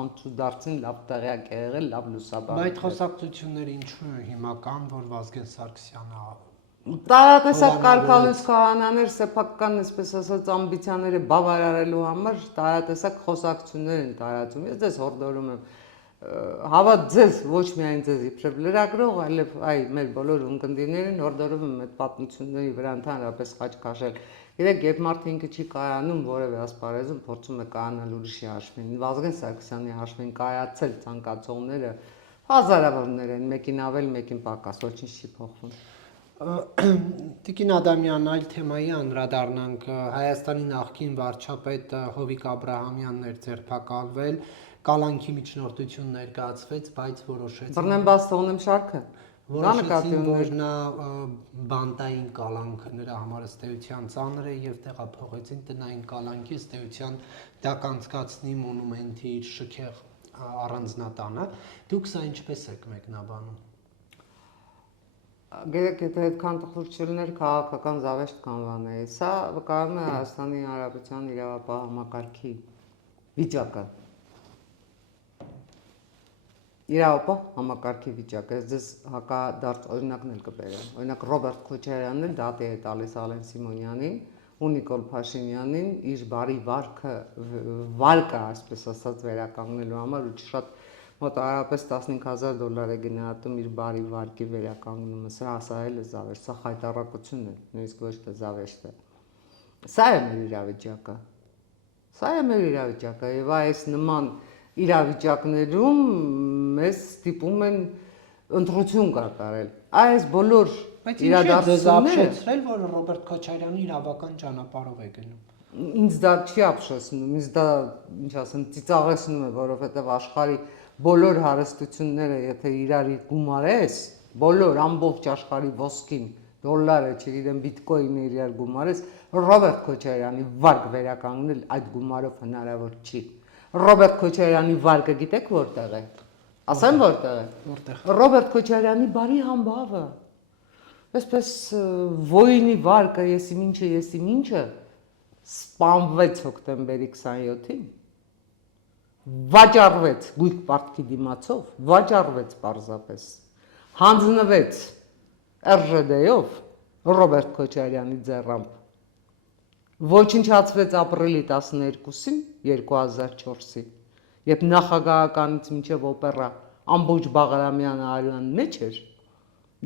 անցուդարձին լավ տեղյակ է եղել, լավ լուսաբան։ Բայց խոսակցությունները ինչու են հիմական, որ Վազգեն Սարգսյանը տարատեսակ կարգալույս քահանաներ սեփական, այսպես ասած, ամբիցիաները բավարարելու համար տարատեսակ խոսակցություններ են տարածում։ Ես ձեզ հորդորում եմ, հավատ ձեզ, ոչ միայն ձեզ իբրև լրագրող, այլև մեր բոլոր ունկնդիրներին հորդորում եմ այդ պատմությունների վրա ընդհանրապես խաչ քաշել։ Գիտեք, երբ մարդը ինքը չի կայանում որևէ ասպարեզում, փորձում է կայանալ ուրիշի հաշվին։ Վազգեն Սարգսյանի հաշվին կայացել ցանկացողները հազարավորներ են, մեկին ավել, մեկին պակաս, ոչինչ չի փոխվում։ Տիկին Ադամյան, այլ թեմայի անդրադառնանք, Հայաստանի նախկին վարչապետ Հովիկ Աբրահամյանն էր ձերբակալվել, կալանքի միջնորդություն ներկայացվեց, բայց որոշեցին Բռնեմ բաց թողնեմ շարքը։ որոշեցին, որ նա բանտային կալանք նրա համար ըստեյության ծանր է եւ տեղափոխեցին տնային կալանքի ըստեյության դա կանցկացնի մոնումենտի իր շքեղ առանձնատանը։ Դուք սա ինչպես եք մեկնաբանում։ Գիտեք, եթե այդքան տխրություններ քաղաքական զավեշտ կանվանեի, սա վկայում է Հայաստանի Հանրապետության իրավապահ համակարգի վիճակը։ Իրավապահ համակարգի վիճակը, ես ձեզ հակադարձ օրինակներ կբերեմ։ Օրինակ Ռոբերտ Քոչարյանն էլ դատի է տալիս Ալեն Սիմոնյանին ու Նիկոլ Փաշինյանին իր բարի վարկը, այսպես ասած, վերականգնելու համար ու շատ մոտավորապես $15,000 է գնահատում իր բարի վարկի վերականգնումը։ Սա էլ է զավեշտ, սա խայտառակություն է, նույնիսկ ոչ թե զավեշտ է։ Սա է մեր իրավիճակը։ Սա է մեր իրավիճակը եւ այս նման իրավիճակներում մեզ ստիպում են ընտրություն կատարել։ Այս բոլոր իրադարձությունները, որ Ռոբերտ Քոչարյանը իրավական ճանապարհով է գնում։ Ինձ դա չի ապշեցնում, ինձ դա, ինչ ասեմ, ծիծաղեցնում է, որովհետեւ աշխարհի բոլոր հարստությունները, եթե իրար գումարես, բոլոր ամբողջ աշխարհի ոսկին, դոլարը, չգիտեմ, բիտկոյնը իրար գումարես, Ռոբերտ Քոչարյանի վարկ վերականգնել այդ գումարով հնարավոր չի։ Ռոբերտ Քոչարյանի վարկը գիտեք որտեղ է։ Ասեմ որտեղ է։ Որտեղ։ Ռոբերտ Քոչարյանի բարի համբավը։ Այսպես Վոյնի վարկը, եսի ինչը սպանվեց հոկտեմբերի 27-ին։ Վաճառվեց գույք պարտքի դիմացով, վաճառվեց պարզապես, հանձնվեց ՌԺԴ-ով Ռոբերտ Քոչարյանի ձեռամբ, ոչնչացվեց ապրիլի 12-ին 2004-ին, երբ նախագահականից մինչև օպերա ամբողջ Բաղրամյանը արյան մեջ էր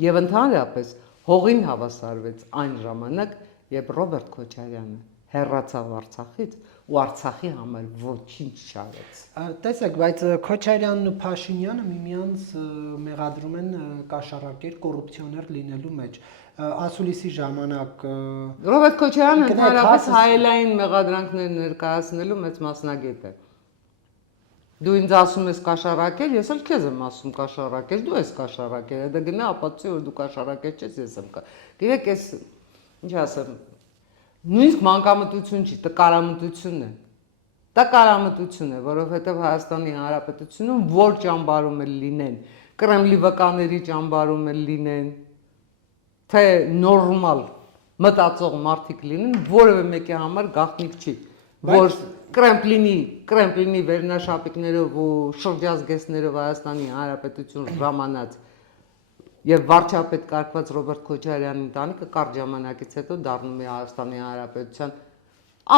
եւ ընդհանրապես հողին հավասարվեց այն ժամանակ, երբ Ռոբերտ Քոչարյանը հեռացավ Արցախից ու Արցախի համար ոչինչ չարեց։ Տեսեք, բայց Քոչարյանն ու Փաշինյանը միմյանց մեղադրում են կաշառակեր կոռուպցիոներ լինելու մեջ։ Ասուլիսի ժամանակ Ռոբերտ Քոչարյանը ընդհանրապես հայելային մեղադրանքներ ներկայացնելու մեծ մասնագետ է։ Դու ինձ ասում ես կաշառակեր, ես էլ քեզ եմ ասում կաշառակեր, դու ես կաշառակեր, դա գնա ապացուցի, որ դու կաշառակեր չես, ես եմ կա։ Գիտեք, ես ինչ ասեմ, նույնիսկ մանկամտություն չի, տկարամտություն է։ Տկարամտություն է, որովհետև Հայաստանի Հանրապետությունում որ ճամբարում էլ լինեն, Կրեմլի վկաների ճամբարում էլ լինեն, թե նորմալ մտածող մարդիկ լինեն, որևէ մեկի համար գաղտնիք չի, որ Կրեմլինի վերնաշապիկներով ու շրջազգեստներով Հայաստանի Հանրապետություն ժամանած եւ վարչապետ կարգված Ռոբերտ Քոչարյանի ընտանիքը կարճ ժամանակից հետո դառնում է Հայաստանի Հանրապետության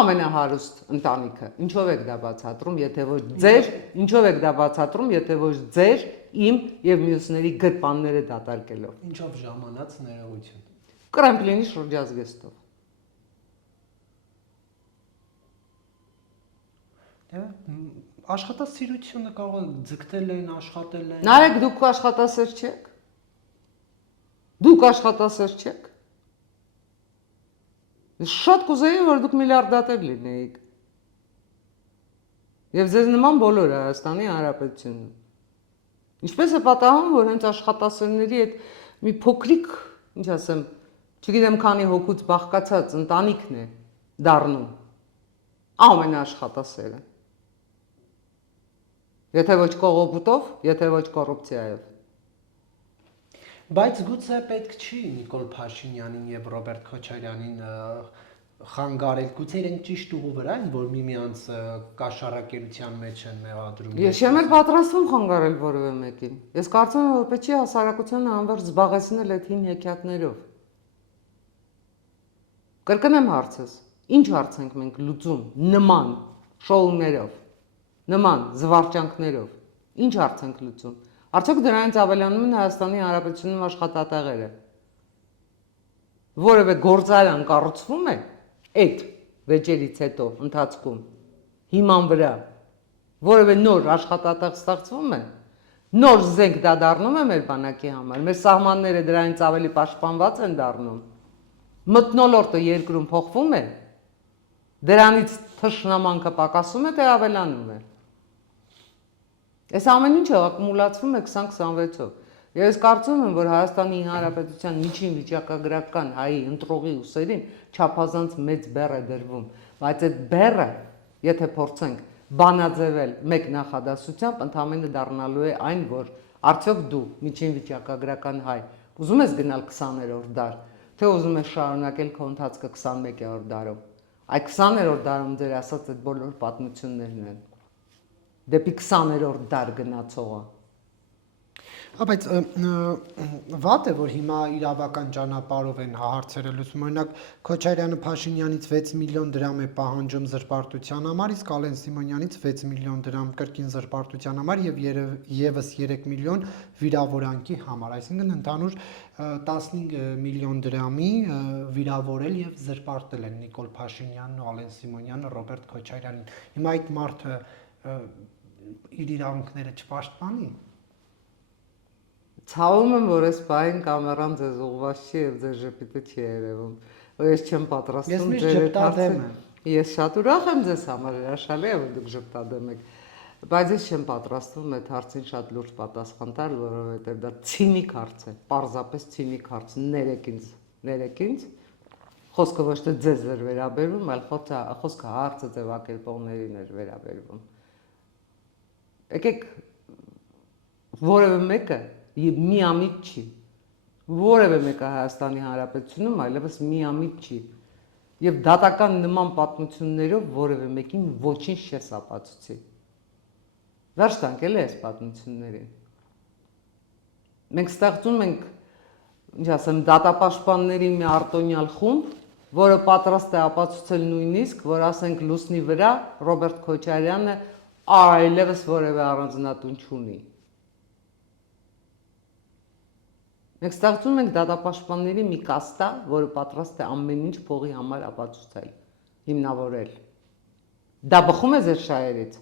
ամենահարուստ ընտանիքը։ Ինչով եք դա բացատրում, եթե ոչ ձեր, ինչով եք դա բացատրում, եթե ոչ ձեր, իմ եւ մյուսների գրպանները դատարկելով։ ինչով ժամանած ներողություն։ Կրեմլինի շրջազգեստով։ Աշխատասիրությունը կարող է ձգտել են, աշխատել են։ Նարեկ դուք աշխատասեր չեք։ Դուք աշխատասեր չեք։ Շատ կուզեի, որ դուք միլիարդատեր լինեիք։ Եվ ձեզ նման բոլորը Հայաստանի Հանրապետությունում։ Ինչպես է պատահում, որ հենց աշխատասերների այդ մի փոքրիկ, ինչ ասեմ, չգիտեմ քանի հոգուց բաղկացած ընտանիքն է դառնում ամենաաշխատասերը։ Եթե ոչ կողոպուտով, եթե ոչ կոռուպցիայով։ Բայց գուցե պետք չի Նիկոլ Փաշինյանին եւ Ռոբերտ Քոչարյանին խանգարել, գուցե իրենք ճիշտ ուղու վրա են, որ միմյանց կաշառակերության մեջ են մեղադրում։ Ես չեմ էլ պատրաստվում խանգարել որևէ մեկին։ Ես կարծում եմ, որ պետք է հասարակությանը անվերջ զբաղեցնել այդ հին հեքիաթներով։ Կրկնեմ հարցս, ինչ հարց ենք մենք լուծում նման շոուներով, նման զվարճանքներով, ինչ հարց ենք լուծում։ Արդյոք դրանից ավելանում են Հայաստանի Հանրապետությունում աշխատատեղերը։ Որևէ գործարան կառուցվում է այդ վեճերից հետո ընթացքում հիման վրա, որևէ նոր աշխատատեղ ստեղծվում է, նոր զենք դա դառնում է մեր բանակի համար, մեր սահմանները դրանից ավելի պաշտպանված են դառնում, մթնոլորտը երկրում փոխվում է, դրանից թշնամանքը պակասում է, թե ավելանում է։ Այս ամեն ինչը ակումուլացվում է 2026-ով։ Ես կարծում եմ, որ Հայաստանի Հանրապետության միջին վիճակագրական հայի ընտրողի ուսերին չափազանց մեծ բեռ է դրվում, բայց այդ բեռը, եթե փորձենք բանաձևել մեկ նախադասությամբ, ընդհանրապես դառնալու է այն, որ արդյոք դու միջին վիճակագրական հայ ուզում ես գնալ 20-րդ դար, թե ուզում ես շարունակել քո ընթացքը 21-րդ դարում։ Այդ 20-րդ դարում ձեր ասած այդ բոլոր պատմություններն են դեպի 20-րդ դար գնացողը։ Բայց վատ է, որ հիմա իրավական ճանապարհով են հարցերը լուծում։ Օրինակ Քոչարյանը Փաշինյանից 6 միլիոն դրամ է պահանջում զրպարտության համար, իսկ Ալեն Սիմոնյանից 6 միլիոն դրամ կրկին զրպարտության համար եւ եւս 3 միլիոն վիրավորանքի համար, այսինքն ընդհանուր 15 միլիոն դրամի վիրավորել եւ զրպարտել են Նիկոլ Փաշինյանն ու Ալեն Սիմոնյանը Ռոբերտ Քոչարյանին։ Հիմա այդ մարդը իր իրավունքները չպաշտպանի։ Ցավում եմ, որ այս բային կամերան ձեզ ուղղված չի եւ ձեր ժպիտը չի երևում։ Ես չեմ պատրաստվում ձեր հարցը։ Ես շատ ուրախ եմ ձեզ համար, հրաշալի է, որ դուք ժպտադեմ եք, բայց ես չեմ պատրաստվում այդ հարցին շատ լուրջ պատասխան տալ, որովհետեւ դա ցինիկ հարց է, պարզապես ցինիկ հարց, ներեք ինձ։ Խոսքը ոչ թե ձեզ էր վերաբերվում, այլ խոսքը հարցը ձևակերպողներին էր վերաբերվում։ Եկեք որևէ մեկը միամիտ չի, որևէ մեկը Հայաստանի Հանրապետությունում այլևս միամիտ չի եւ դատական նման պատմություններով որևէ մեկին ոչինչ չես ապացուցի։ Վերջ տանք էլի այս պատմություններին։ Մենք ստեղծում ենք, ինչ ասեմ, դատապաշտպանների մի արտոնյալ խումբ, որը պատրաստ է ապացուցել նույնիսկ, որ ասենք լուսնի վրա Ռոբերտ Քոչարյանը այլևս որևէ առանձնատուն չունի։ Մենք ստեղծում ենք դատապաշտպանների մի կաստա, որը պատրաստ է ամեն ինչ փողի համար ապացուցել, հիմնավորել։ Դա բխում է ձեր շահերից,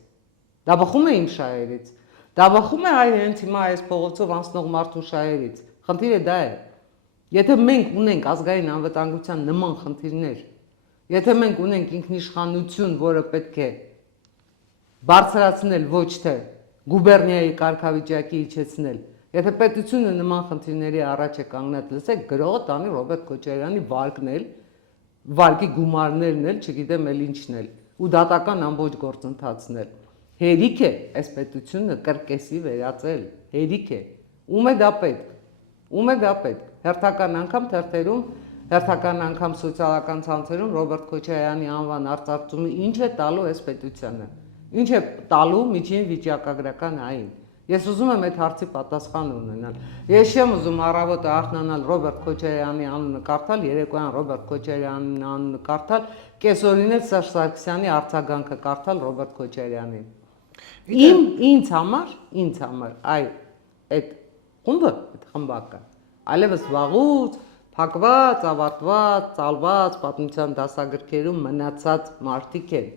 դա բխում է իմ շահերից, դա բխում է այ հենց հիմա այս փողոցով անցնող մարդու շահերից։ Խնդիրը դա է։ Եթե մենք ունենք ազգային անվտանգության նման խնդիրներ, եթե մենք ունենք ինքնիշխանություն, որը պետք է բարձրացնել, ոչ թե գուբերնիայի կարգավիճակի իջեցնել, եթե պետությունը նման խնդիրների առաջ է կանգնած, լսեք, գրողը տանի Ռոբերտ Քոչարյանի վարկն էլ, վարկի գումարներն էլ, չգիտեմ էլ ինչն էլ, ու դատական ամբողջ գործընթացն էլ։ Հերիք է այս պետությունը կրկեսի վերածել, հերիք է։ Ում է դա պետք։ Ում է դա պետք։ Հերթական անգամ թերթերում, հերթական անգամ սոցիալական ցանցերում Ռոբերտ Քոչարյանի անվան արծարծումը ինչ է տալու այս պետությանը։ Ինչ է տալու միջին վիճակագրական հային։ Ես ուզում եմ այդ հարցի պատասխան ունենալ։ Ես չեմ ուզում առավոտը արթնանալ Ռոբերտ Քոչարյանի անունը կարդալ, երեկոյան Ռոբերտ Քոչարյանի անունը կարդալ, կեսօրին էլ Սերժ Սարգսյանի արձագանքը կարդալ Ռոբերտ Քոչարյանին։ Ինձ համար, այդ խումբը, այդ խմբակը, այլևս վաղուց փակված, ավարտված, ծալված պատմության դասագրքերում մնացած մարդիկ են,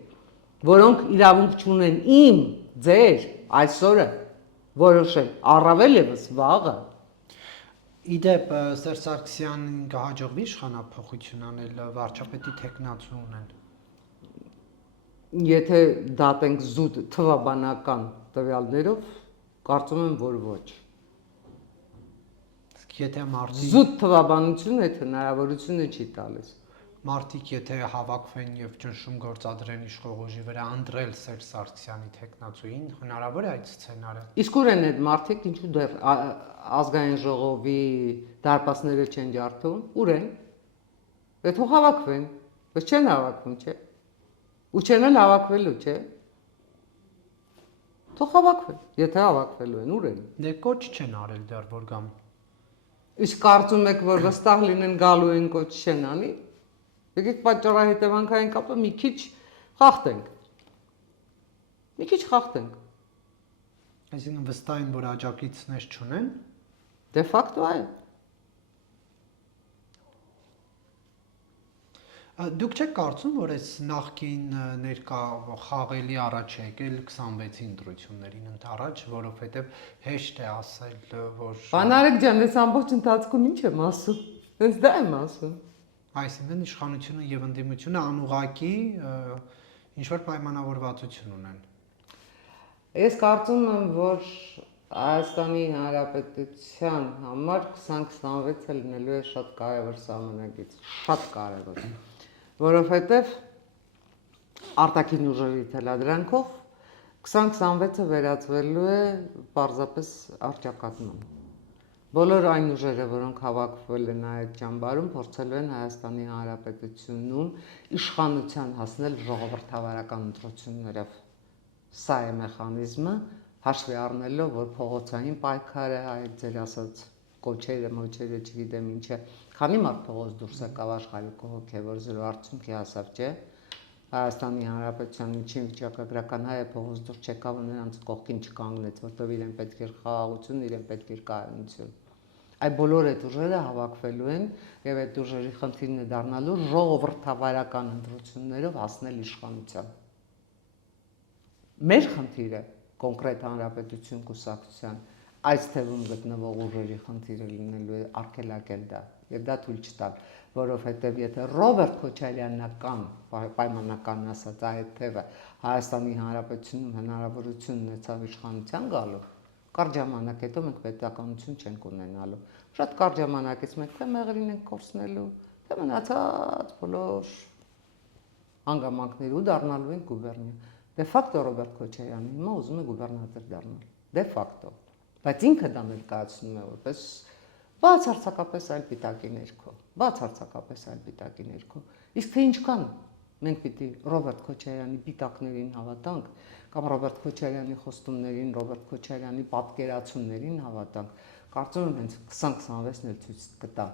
որոնք իրավունք չունեն իմ, ձեր, այսօրը որոշել, առավել ևս վաղը։ Իդեպ Սերժ Սարգսյանին կհաջողվի իշխանափոխություն անել, վարչապետի թեկնածու ունեն։ Եթե դատենք զուտ թվաբանական տվյալներով, կարծում եմ, որ ոչ։ Եթե մարդիկ զուտ թվաբանությունը այդ հնարավորությունը չի տալիս։ Մարդիկ եթե հավաքվեն եւ ճնշում գործադրեն իշխող ուժի վրա ընտրել Սերժ Սարգսյանի թեկնածուին, հնարավոր է այդ սցենարը։ Իսկ ուր են այդ մարդիկ, ինչու դեռ ազգային ժողովի դարպասները չեն ջարդում, ուր են։ Թող հավաքվեն, Բայց չեն հավաքվում, չէ։ Ու չեն էլ հավաքվելու, չէ։ Թող հավաքվեն, եթե հավաքվելու են, ուր են։ Դե կոչ չեն արել դեռ որ գամ։ Իսկ կարծում եք, որ վստահ լինեն գալու են կոչ չեն անի։ Եկեք պատճառահետևանքային կապը մի քիչ խախտենք։ Մի քիչ խախտենք։ Այսինքն վստահ են, որ աջակիցներ չունեն։ Դե ֆակտո այո։ Դուք չեք կարծում, որ այս նախկին ներկա խաղելի առաջ է եկել 26-ի ընտրություններին ընդառաջ, որովհետև հեշտ է ասել, որ Բանարեկ ջան, այս ամբողջ ընթացքում ինչ եմ ասում։ Ես դա եմ ասում։ այսինքն իշխանությունը եւ ընդդիմությունը անուղակի ինչ որ պայմանավորվածություն ունեն։ Ես կարծում եմ, որ Հայաստանի Հանրապետության համար 2026-ը լինելու է շատ կարևոր սահմանագիծ, շատ կարևոր, որովհետև արտաքին ուժերի թելադրանքով 2026-ը վերածվելու է պարզապես առճակատման։ Բոլոր այն ուժերը, որոնք հավաքվել են այդ ճամբարում, փորձելու են Հայաստանի Հանրապետությունում իշխանության հասնել ժողովրդավարական ընտրություններով։ Սա է մեխանիզմը, հաշվի առնելով, որ փողոցային պայքարը, այդ ձեր ասած կոչերը, մոչերը, չգիտեմ ինչը, քանի մարդ փողոց դուրս եկավ աշխարհի կողոք է, որ զրո արդյունքի հասավ, չէ։ Հայաստանի Հանրապետության միջին վիճակագրական հայը փողոց դուրս չեկավ ու նրանց կողքին չկանգնեց, որտեղ իրեն պետք էր խաղաղություն, իրեն պետք էր կայունություն։ Այդ բոլոր այդ ուժերը հավաքվելու են եւ այդ ուժերի խնդիրն է դառնալու ժողովրդավարական ընտրություններով հասնել իշխանության։ Մեր խնդիրը կոնկրետ հանրապետություն կուսակցության այս թվում գտնվող ուժերի խնդիրը լինելու է արգելակել դա եւ դա թույլ չտալ, որովհետեւ եթե Ռոբերտ Քոչարյանական պայմանական ասած այդ թևը Հայաստանի Հանրապետությունում հնարավորություն ունեցավ իշխանության գալու, կարճ ժամանակ հետո մենք պետականություն չենք ունենալու։ Շատ կարճ ժամանակից մենք թե մեղրին ենք կորցնելու, թե մնացած բոլոր հանգամանքները ու դառնալու ենք գուբերնիա։ Դե ֆակտո Ռոբերտ Քոչարյանը հիմա ուզում է գուբերնատոր դառնալ։ Դե ֆակտո։ Բայց ինքը դա ներկայացնում է որպես բացարձակապես այլ պիտակի ներքո, բացարձակապես այլ պիտակի ներքո։ Իսկ թե ինչքան մենք պիտի Ռոբերտ Քոչարյանի պիտակներին հավատանք, կամ Ռոբերտ Քոչարյանի խոստումներին, Ռոբերտ Քոչարյանի պատկերացումներին հավատանք, կարծում եմ հենց 2026-ն էլ ցույց կտա։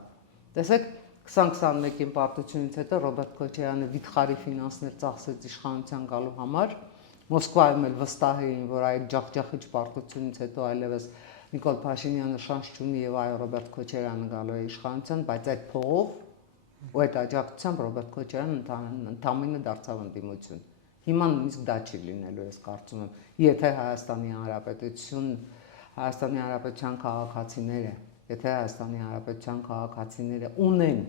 Տեսեք, 2021-ին պարտությունից հետո Ռոբերտ Քոչարյանը վիթխարի ֆինանսներ ծախսեց իշխանության գալու համար, Մոսկվայում էլ վստահ էին, որ այդ ջախջախիչ պարտությունից հետո այլևս Նիկոլ Փաշինյանը շանս չունի եւ այո Ռոբերտ Քոչարյանը գալու է իշխանության, բայց այդ փողով ու այդ աջակցությամբ Ռոբերտ Քոչարյանը ընդամենը դարձավ ընդդիմություն։ Հիմա նույնիսկ դա չի լինելու, ես կարծում եմ, եթե Հայաստանի Հանրապետության քաղաքացիները, եթե Հայաստանի Հանրապետության քաղաքացիները ունեն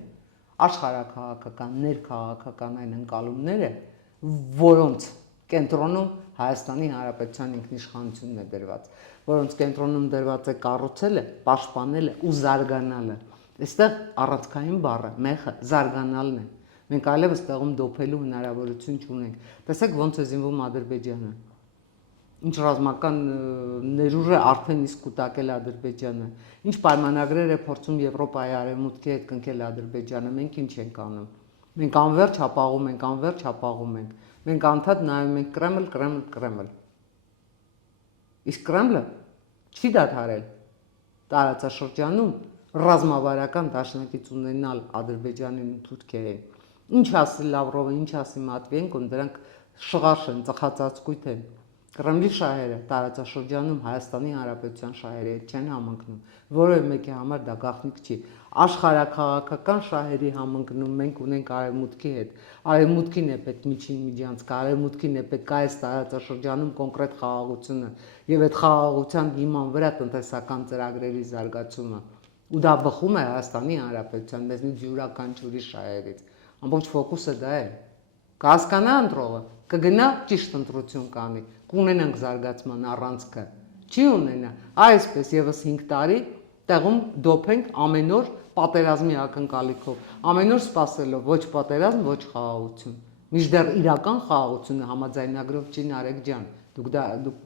աշխարհաքաղաքական, ներքաղաքական այն ընկալումները, որոնց կենտրոնում Հայաստանի Հանրապետության ինքնիշխանությունն է դրված, որոնց կենտրոնում դրված է կառուցելը, պաշտպանելը ու զարգանալը։ Այստեղ առանցքային բառը, մեխը զարգանալն է։ Մենք այլևս տեղում դոփելու հնարավորություն չունենք։ Տեսեք ոնց է զինվում Ադրբեջանը։ Ինչ ռազմական ներուժ է արդեն իսկ կուտակել Ադրբեջանը։ Ինչ պայմանագրեր է փորձում Եվրոպայի արևմուտքի հետ կնքել Ադրբեջանը, մենք ինչ ենք անում։ Մենք անverջ հապաղում ենք, անverջ հապաղում ենք։ Մենք անդադ նայում ենք Կրեմլ։ Իսկ Կրեմլը չի դադարել տարածաշրջանում ռազմավարական դաշնակից ունենալ Ադրբեջանին ու Թուրքիային։ Ինչ ասի Լավրովը, ինչ ասի Մատվիենկոն, դրանք շղարշ են, ծխածածկույթ են։ Կրեմլի շահերը տարածաշրջանում Հայաստանի Հանրապետության շահերի հետ չեն համընկնում։ Որևէ մեկի համար դա գաղտնիք չի։ Աշխարհաքաղաքական շահերի համընկնում մենք ունենք արևմուտքի հետ։ Արևմուտքին է պետք միջին միջանցք, արևմուտքին է պետք այս տարածաշրջանում կոնկրետ խաղաղությունը եւ այդ խաղաղության հիման վրա տնտեսական ծրագրերի զարգացումը։ Ու դա բխում է Հայաստանի Հանրապետության մեզնից յուրաքանչյուրի շահերից։ Ամբողջ ֆոկուսը դա է։ Կհասկանա ընտրողը, կգնա ճիշտ ընտրություն կանի, կունենանք զարգացման առանցքը։ Չի ունենա, այսպես եւս 5 տարի տեղում դոփենք ամեն օր պատերազմի ակնկալիքով, ամեն օր սпасելով ոչ պատերազմ, ոչ խաղաղություն։ Մինչդեռ իրական խաղաղությունը համաձայնագրով չի Նարեկ ջան, դուք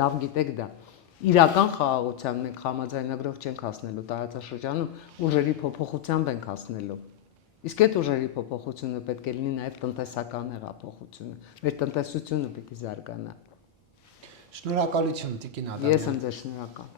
լավ գիտեք դա։ Իրական խաղաղության մենք համաձայնագրով չենք հասնելու տարածաշրջանում, ուժերի փոփոխությամբ ենք հասնելու։ Իսկ այդ ուժերի փոփոխությունը պետք է լինի նաև տնտեսական հեղափոխությունը։ Մեր տնտեսությունը պիտի զարգանա։ Շնորհակալություն Տիկին Ադամյան։ Ես եմ ձեր շնորհակալ։